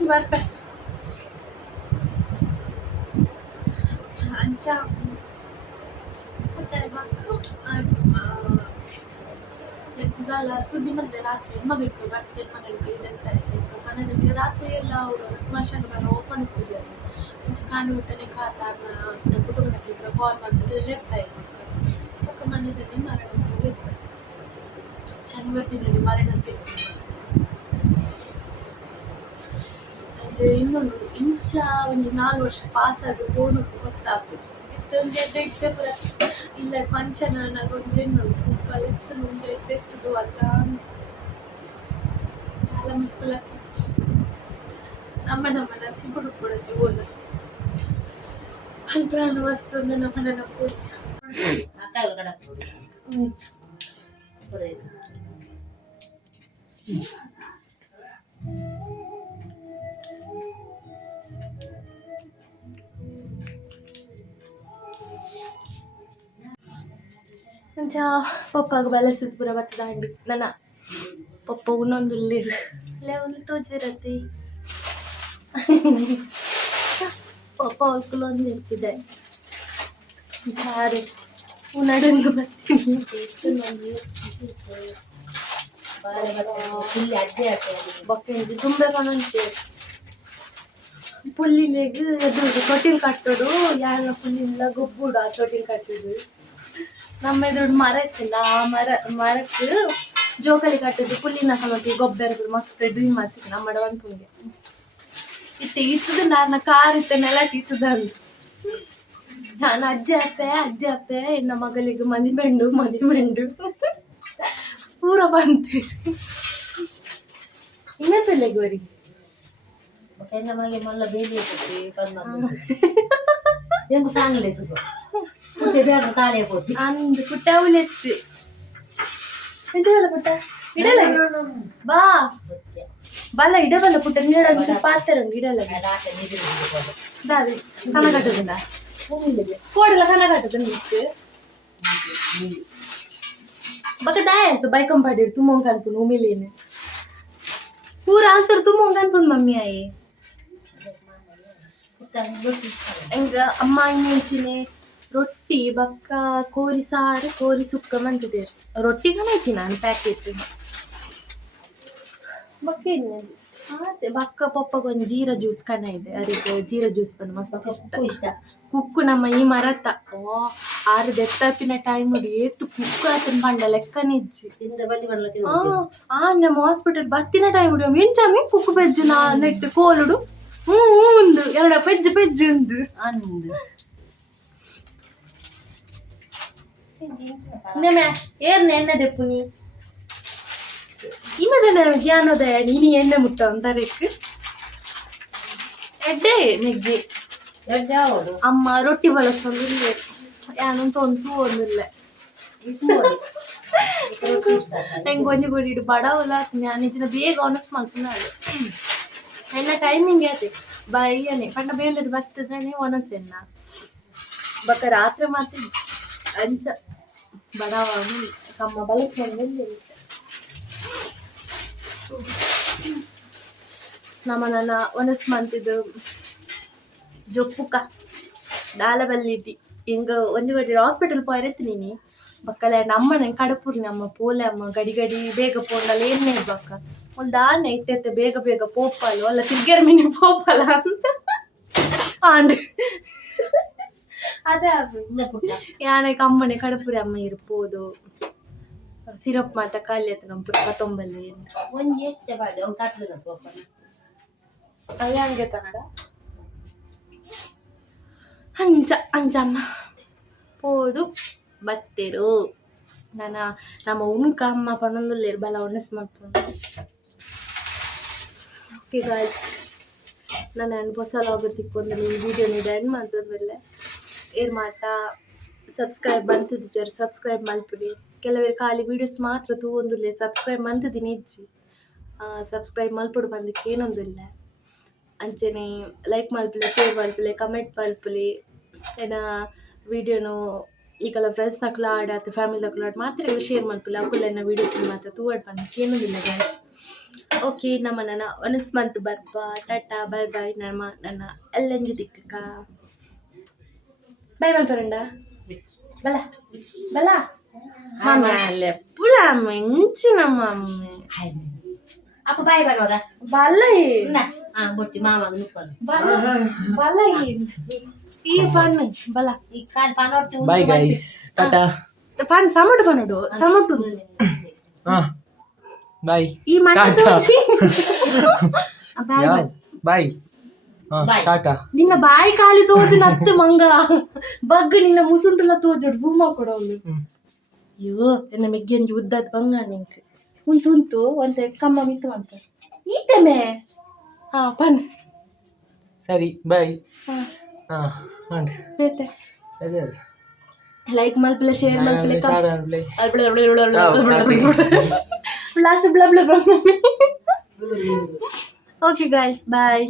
ಬರ್ಪೆ ಅಂಚ ಮತ್ತೆ ಮಕ್ಕಳು ಸುದ್ದಿ ಮತ್ತೆ ರಾತ್ರಿ ಹೆಣ್ಮಗಳಿಗೆ ಬರ್ತೇನೆ ಮಗಳಿಗೆ ಇದಂತಾರೆ ಮನೆಯಲ್ಲಿ ರಾತ್ರಿ ಎಲ್ಲ ಅವರು ಸ್ಮಶಾನ ಮರ ಓಪನ್ ಪೂಜೆ ಮುಂಚೆ ಕಾಂಡು ಬಿಟ್ಟನೆ ಖಾತಾರನ್ನ ಕುಟುಂಬದಲ್ಲಿ ಕಾಲ್ ಮಾಡ್ತಿದ್ದು ಲೆಫ್ಟ್ ಆಯ್ತು ಪಕ್ಕ ಮಣ್ಣದಲ್ಲಿ ಮರಣ ಇರ್ತದೆ ಶನಿವಾರ ದಿನದಲ್ಲಿ ಮರಣ ಇರ್ತದೆ ಇನ್ನೊಂದು ಇಂಚ ಒಂದು 4 ವರ್ಷ ಪಾಸ್ ಆಗಿ ಓಡೋದು ಗೊತ್ತಾಗ್ತದೆ ಒಂದು ಎಡ್ಡೆ ಪುರ ಇಲ್ಲ ಫಂಕ್ಷನ್ ನನಗೊಂದು ಇನ್ನೊಂದು ಎತ್ತು ಮುಂದೆ ಎದ್ದೆತ್ತದು ಅಂತ ಎಲ್ಲ ಮಕ್ಕಳ ನಮ್ಮ ನಸಿಬುಡು ಕೊಡುತ್ತೆ ಹೋದ ಅಲ್ಪ್ರಾಣ ವಸ್ತು ನಮ್ಮ ನೆನಪು ಅಂಚ ಪಪ್ಪಾಗ ಬಲಸಿದ ಪೂರ ಬತ್ತದ ಹಂಡಿ ನನ್ನ ಪಪ್ಪ ಇನ್ನೊಂದು ಉಳ್ಳಿರು ಲೆವಲ್ ತೋಜಿರತ್ತೆ ಪಪ್ಪ ಹೊಲ್ಕುಲು ಒಂದು ಇರ್ತಿದೆ ಚಾರೆ ನಡುಂಗು ಬರ್ತೀನಿ ಬಕ್ಕಿ ತುಂಬೆ ಕಾಣಂತೆ ಪುಲ್ಲಿಲೆಗ್ ಎದುರು ತೊಟ್ಟಿಲ್ ಕಟ್ಟೋಡು ಯಾರ ಪುಲ್ಲಿಲ್ಲ ಗೊಬ್ಬುಡು ಆ ತೊಟ್ಟಿಲ್ ಕಟ್ಟೋದು ನಮ್ಮ ಎದುರು ಮರ ಇತ್ತಿಲ್ಲ ಆ ಮರಕ್ಕೆ ಜೋಕಾಲಿ ಕಟ್ಟಿದ್ದು ಪುಲ್ಲಿನ ಕಲೋಟಿ ಗೊಬ್ಬರ ಮಸ್ತ್ ಡ್ರೀಮ್ ಮಾಡ್ತಿತ್ತು ನಮ್ಮ ಅನ್ಕೊಂಡೆ ಇತ್ತದ ನಾನು ಕಾರ್ ಇತ್ತ ನೆಲಕ್ಕೆ ಇತ್ತದಂದು ನಾನು ಅಜ್ಜಿ ಅಪ್ಪೆ ಎನ್ನ ಮಗಳಿಗೆ ಮದಿಮೆಂಡು ಪೂರ ಬಂತು ಇನ್ನೆಂತಲ್ಲ ಗೋರಿ ನಮಗೆ ಮಲ್ಲ ಬೇಲಿ ಹೆಂಗು ಸಾಂಗ್ಲೆ ಬೇಡ ಸಾಲೆ ಹೋಗಿ ಅಂದ್ ಪುಟ್ಟ ಅವಳೆತ್ತು ಎಂತಲ್ಲ ಪುಟ್ಟ ಇಡಲ್ಲ ಬಾ ಬಲ್ಲ ಇಡಬಲ್ಲ ಪುಟ್ಟ ನೀಡ ಪಾತ್ರೆ ಇಡಲ್ಲ ದಾದೆ ಕನ ಕಟ್ಟುದಿಲ್ಲ ಕೋಡೆಲ್ಲ ಕನ ಕಟ್ಟದ ನಿಂತು ಬಕ್ಕ ದಾಯ ಆಯ್ತು ಬೈಕಂಪಾಡಿ ತುಂಬ ಕನ್ಪುಣ್ ಉಮಿಲೇನು ಪೂರ ಆಲ್ತರ ತುಂಬ ಕನ್ಪುಣ್ ಮಮ್ಮಿ ಆಯಿ ಎಂಗ ಅಮ್ಮ ಇನ್ನೆಂಚಿನೆ ರೊಟ್ಟಿ ಬಕ್ಕ ಕೋರಿ ಸಾರು ಕೋರಿ ಸುಕ್ಕ ಮಂತಿದ್ದೇರು ರೊಟ್ಟಿ ಕಣೈತಿ ನಾನು ಪ್ಯಾಕೆಟ್ ಬಕ್ಕ ಮತ್ತೆ ಬಕ್ಕ ಪಪ್ಪಗೊಂದು ಜೀರಾ ಜ್ಯೂಸ್ ಕಣ ಇದೆ ಅದಕ್ಕೆ ಜೀರಾ ಜ್ಯೂಸ್ ಬಂದು ಮಸ್ತ್ ಇಷ್ಟ ಕುಕ್ಕು ಇಷ್ಟ ಕುಕ್ಕು ನಮ್ಮ ಈ ಮರತ ಆರು ದೆತ್ತಪಿನ ಟೈಮ್ ನೋಡಿ ಏತು ಕುಕ್ಕು ಆತನ ಪಂಡ ಲೆಕ್ಕನಿಜ್ಜಿ ತಿಂದ ಬಲ್ಲಿ ಬರ್ಲಕ್ಕೆ ನಮ್ಮ ಹಾಸ್ಪಿಟಲ್ ಬತ್ತಿನ ಟೈಮ್ ಉಂಡು ಮಿಂಚಾಮಿ ಕುಕ್ಕು ಪೆಜ್ಜು ನಾ ನೆಟ್ಟು ಕೋಲುಡು ಉಂದು ಎರಡ ಪೆಜ್ಜು ಉಂದು ಅಂದು ಇನ್ನೊಮ್ಮೆ ಏರ್ನ ಎಣ್ಣೆ ದೆಪ್ಪುನಿ ಇಮ್ಮದನ ಧ್ಯಾನೋದಯ ನೀನು ಎಣ್ಣೆ ಮುಟ್ಟ ಅಂತರಕ್ಕೆ ಎಡ್ಡೆ ನೆಗ್ಗಿ ಯಾವುದು ಅಮ್ಮ ರೊಟ್ಟಿ ಬಳಸೋದಿಲ್ಲ ಯಾನು ತೊಂಟು ಒಂದಿಲ್ಲ ಹೆಂಗೆ ಕೊಂಚ ಕೊಡಿಡು ಬಡವಲ್ಲ ನಾನು ನಿಜನ ಬೇಗ ಆನಸ್ ಮಾಡ್ಕೊಂಡಾಳು ಎನ್ನ ಟೈಮಿಂಗ್ ಆಯ್ತು ಬೈಯನೆ ಪಂಡ ಬೇಲದ ಬರ್ತದಾನೆ ಒನಸೆನ್ನ ಬಕ್ಕ ರಾತ್ರಿ ಮಾತ್ರ ಅಂಚ ಬಡವ ಕಮ್ಮ ಬಳಸ್ಕೊಂಡು ನಮ್ಮ ನನ್ನ ಒನಸ್ ಮಂತಿದ್ದು ಜೊಪ್ಪುಕ ದಾಲಬಲ್ಲಿಟಿ ಹಿಂಗ ಒಂದು ಗಡಿ ಹಾಸ್ಪಿಟಲ್ ಪೋಯ್ರತ್ತು ನೀನು ಬಕ್ಕಲೆ ನಮ್ಮನೆ ಕಡಪುರಿ ನಮ್ಮ ಪೋಲೆ ಅಮ್ಮ ಗಡಿ ಗಡಿ ಬೇಗ ಪೋಂಡಲ್ಲ ಏನೇ ಬಕ್ಕ ಒಂದು ದಾನೆ ಇತ್ತೈತೆ ಬೇಗ ಬೇಗ ಪೋಪಲ್ಲ ಅಲ್ಲ ತಿರ್ಗೇರ ಮೀನು ಪೋಪಲ್ಲ ಅಂತ ಆಂಡ್ ಅದೇ ಯಾನೆ ಅಮ್ಮನೆ ಕಡಪುರಿ ಅಮ್ಮ ಇರ್ಬೋದು ಸಿರಪ್ ಮಾತ ಖಾಲಿ ಆಯ್ತು ನಮ್ಮ ಪುರ 19 ಒಂದು ಹೆಚ್ಚ ಬಾಡಿ ಅವ್ನು ತಟ್ಟದ ಪಪ್ಪನ ಅದೇ ಹಂಗೆ ತಗಡ ಅಂಜಮ್ಮ ಪೋದು ಬತ್ತೇರು ನಮ್ಮ ಉಣ್ಕ ಅಮ್ಮ ಪಣ್ಣೊಂದುಲ್ಲೇರು ಬಲ ಒಣಸ್ ಮಾಡ್ಕೊಂಡು ಓಕೆ ಗಾಯ್ಸ್ ನಾನು ಹೊಸ ಲಾಗ್ ತಿಕ್ಕೊಂಡು ಈ ವಿಡಿಯೋ ನೀಡಿ ಎಂಡ್ ಮಾಡ್ತದಲ್ಲೇ ಏರ್ ಮಾತಾ ಸಬ್ಸ್ಕ್ರೈಬ್ ಬಂತಿದ್ದು ಜರ ಸಬ್ಸ್ಕ್ರೈಬ್ ಮಲ್ಪುಡಿ ಕೆಲವೇ ಖಾಲಿ ವೀಡಿಯೋಸ್ ಮಾತ್ರ ತೂವೊಂದುಲ್ಲೆ ಸಬ್ಸ್ಕ್ರೈಬ್ ಮಂತದಿನಿ ಇಜ್ಜಿ ಸಬ್ಸ್ಕ್ರೈಬ್ ಮಲ್ಪುಡು ಬಂದಕ್ಕೆ ಏನೊಂದಿಲ್ಲ ಅಂಚನೆ ಲೈಕ್ ಮಲ್ಪಲೆ ಶೇರ್ ಮಲ್ಪಲೆ ಕಮೆಂಟ್ ಮಲ್ಪಲೆ ಏನ ವಿಡಿಯೋನು ಈಗಲ್ಲ ಫ್ರೆಂಡ್ಸ್ ತಕ್ಲ ಆಡ ಅಥವಾ ಫ್ಯಾಮಿಲಿ ತಕ್ಲ ಆಡ ಮಾತ್ರ ಶೇರ್ ಮಲ್ಪಲೆ ಅಕ್ಕಲ್ಲ ಏನ ವೀಡಿಯೋಸ್ ಮಾತ್ರ ತೂವಡ್ ಬಂದಕ್ಕೆ ಏನೊಂದಿಲ್ಲ ಗೈಸ್ ಓಕೆ ನಮ್ಮ ನನ್ನ ಒನಸ್ ಮಂತ್ ಬರ್ಪ ಟಾಟಾ ಬೈ ಬೈ ನನ್ನ ಎಲ್ಲಂಜಿ ದಿಕ್ಕ ಬೈ ಮಲ್ಪರಂಡ ಬಲ ಬಲ ಮಾಮಲೆ ಪುಳ ಮೆಂಚಿ ನಮ್ಮ ಅಮ್ಮೆ ಅಪ್ಪ ಬಾಯ್ ಬರೋದ ಬಲೈ ಬೊಟ್ಟಿ ಮಾವಾಗ ನುಕ್ಕಲು ಬಲೈ ಈ ಪಾನ್ ಬಲ ಈ ಕಾಲ್ ಪಾನೋರ್ಚು Bye guys. Tata. ಪಾನ್ ಸಮಟು ಪನಡು ಸಮಟು Bye. ಈ ಮಟ್ಟ ತೋಚಿ ಬಾಯ್ Yeah. Bye. Bye. Tata. ನಿನ್ನ ಬಾಯಿ ಖಾಲಿ ತೋಜು ನತ್ತು ಮಂಗ ಬಗ್ಗ ನಿನ್ನ ಮುಸುಂಟುಲ ತೋಜು ಝೂಮ್ ಕೊಡವಳು ಅಯ್ಯೋ ಎನ್ನ ಮೆಗ್ಗೆಂಜಿ ಉದ್ದದ ಬಂಗ ನಿಂಗೆ ಉಂಟು ಒಂತ ಕಮ್ಮ ಮಿತ್ತು ಅಂತ ಈತೆಮೆ ಪನ್ Sorry. Bye. And. ಬೇತೆ There. ಲೈಕ್ ಮಲ್ಪಲೆ ಶೇರ್ ಮಲ್ಪಲೆ Start and play. Last blah blah blah okay guys bye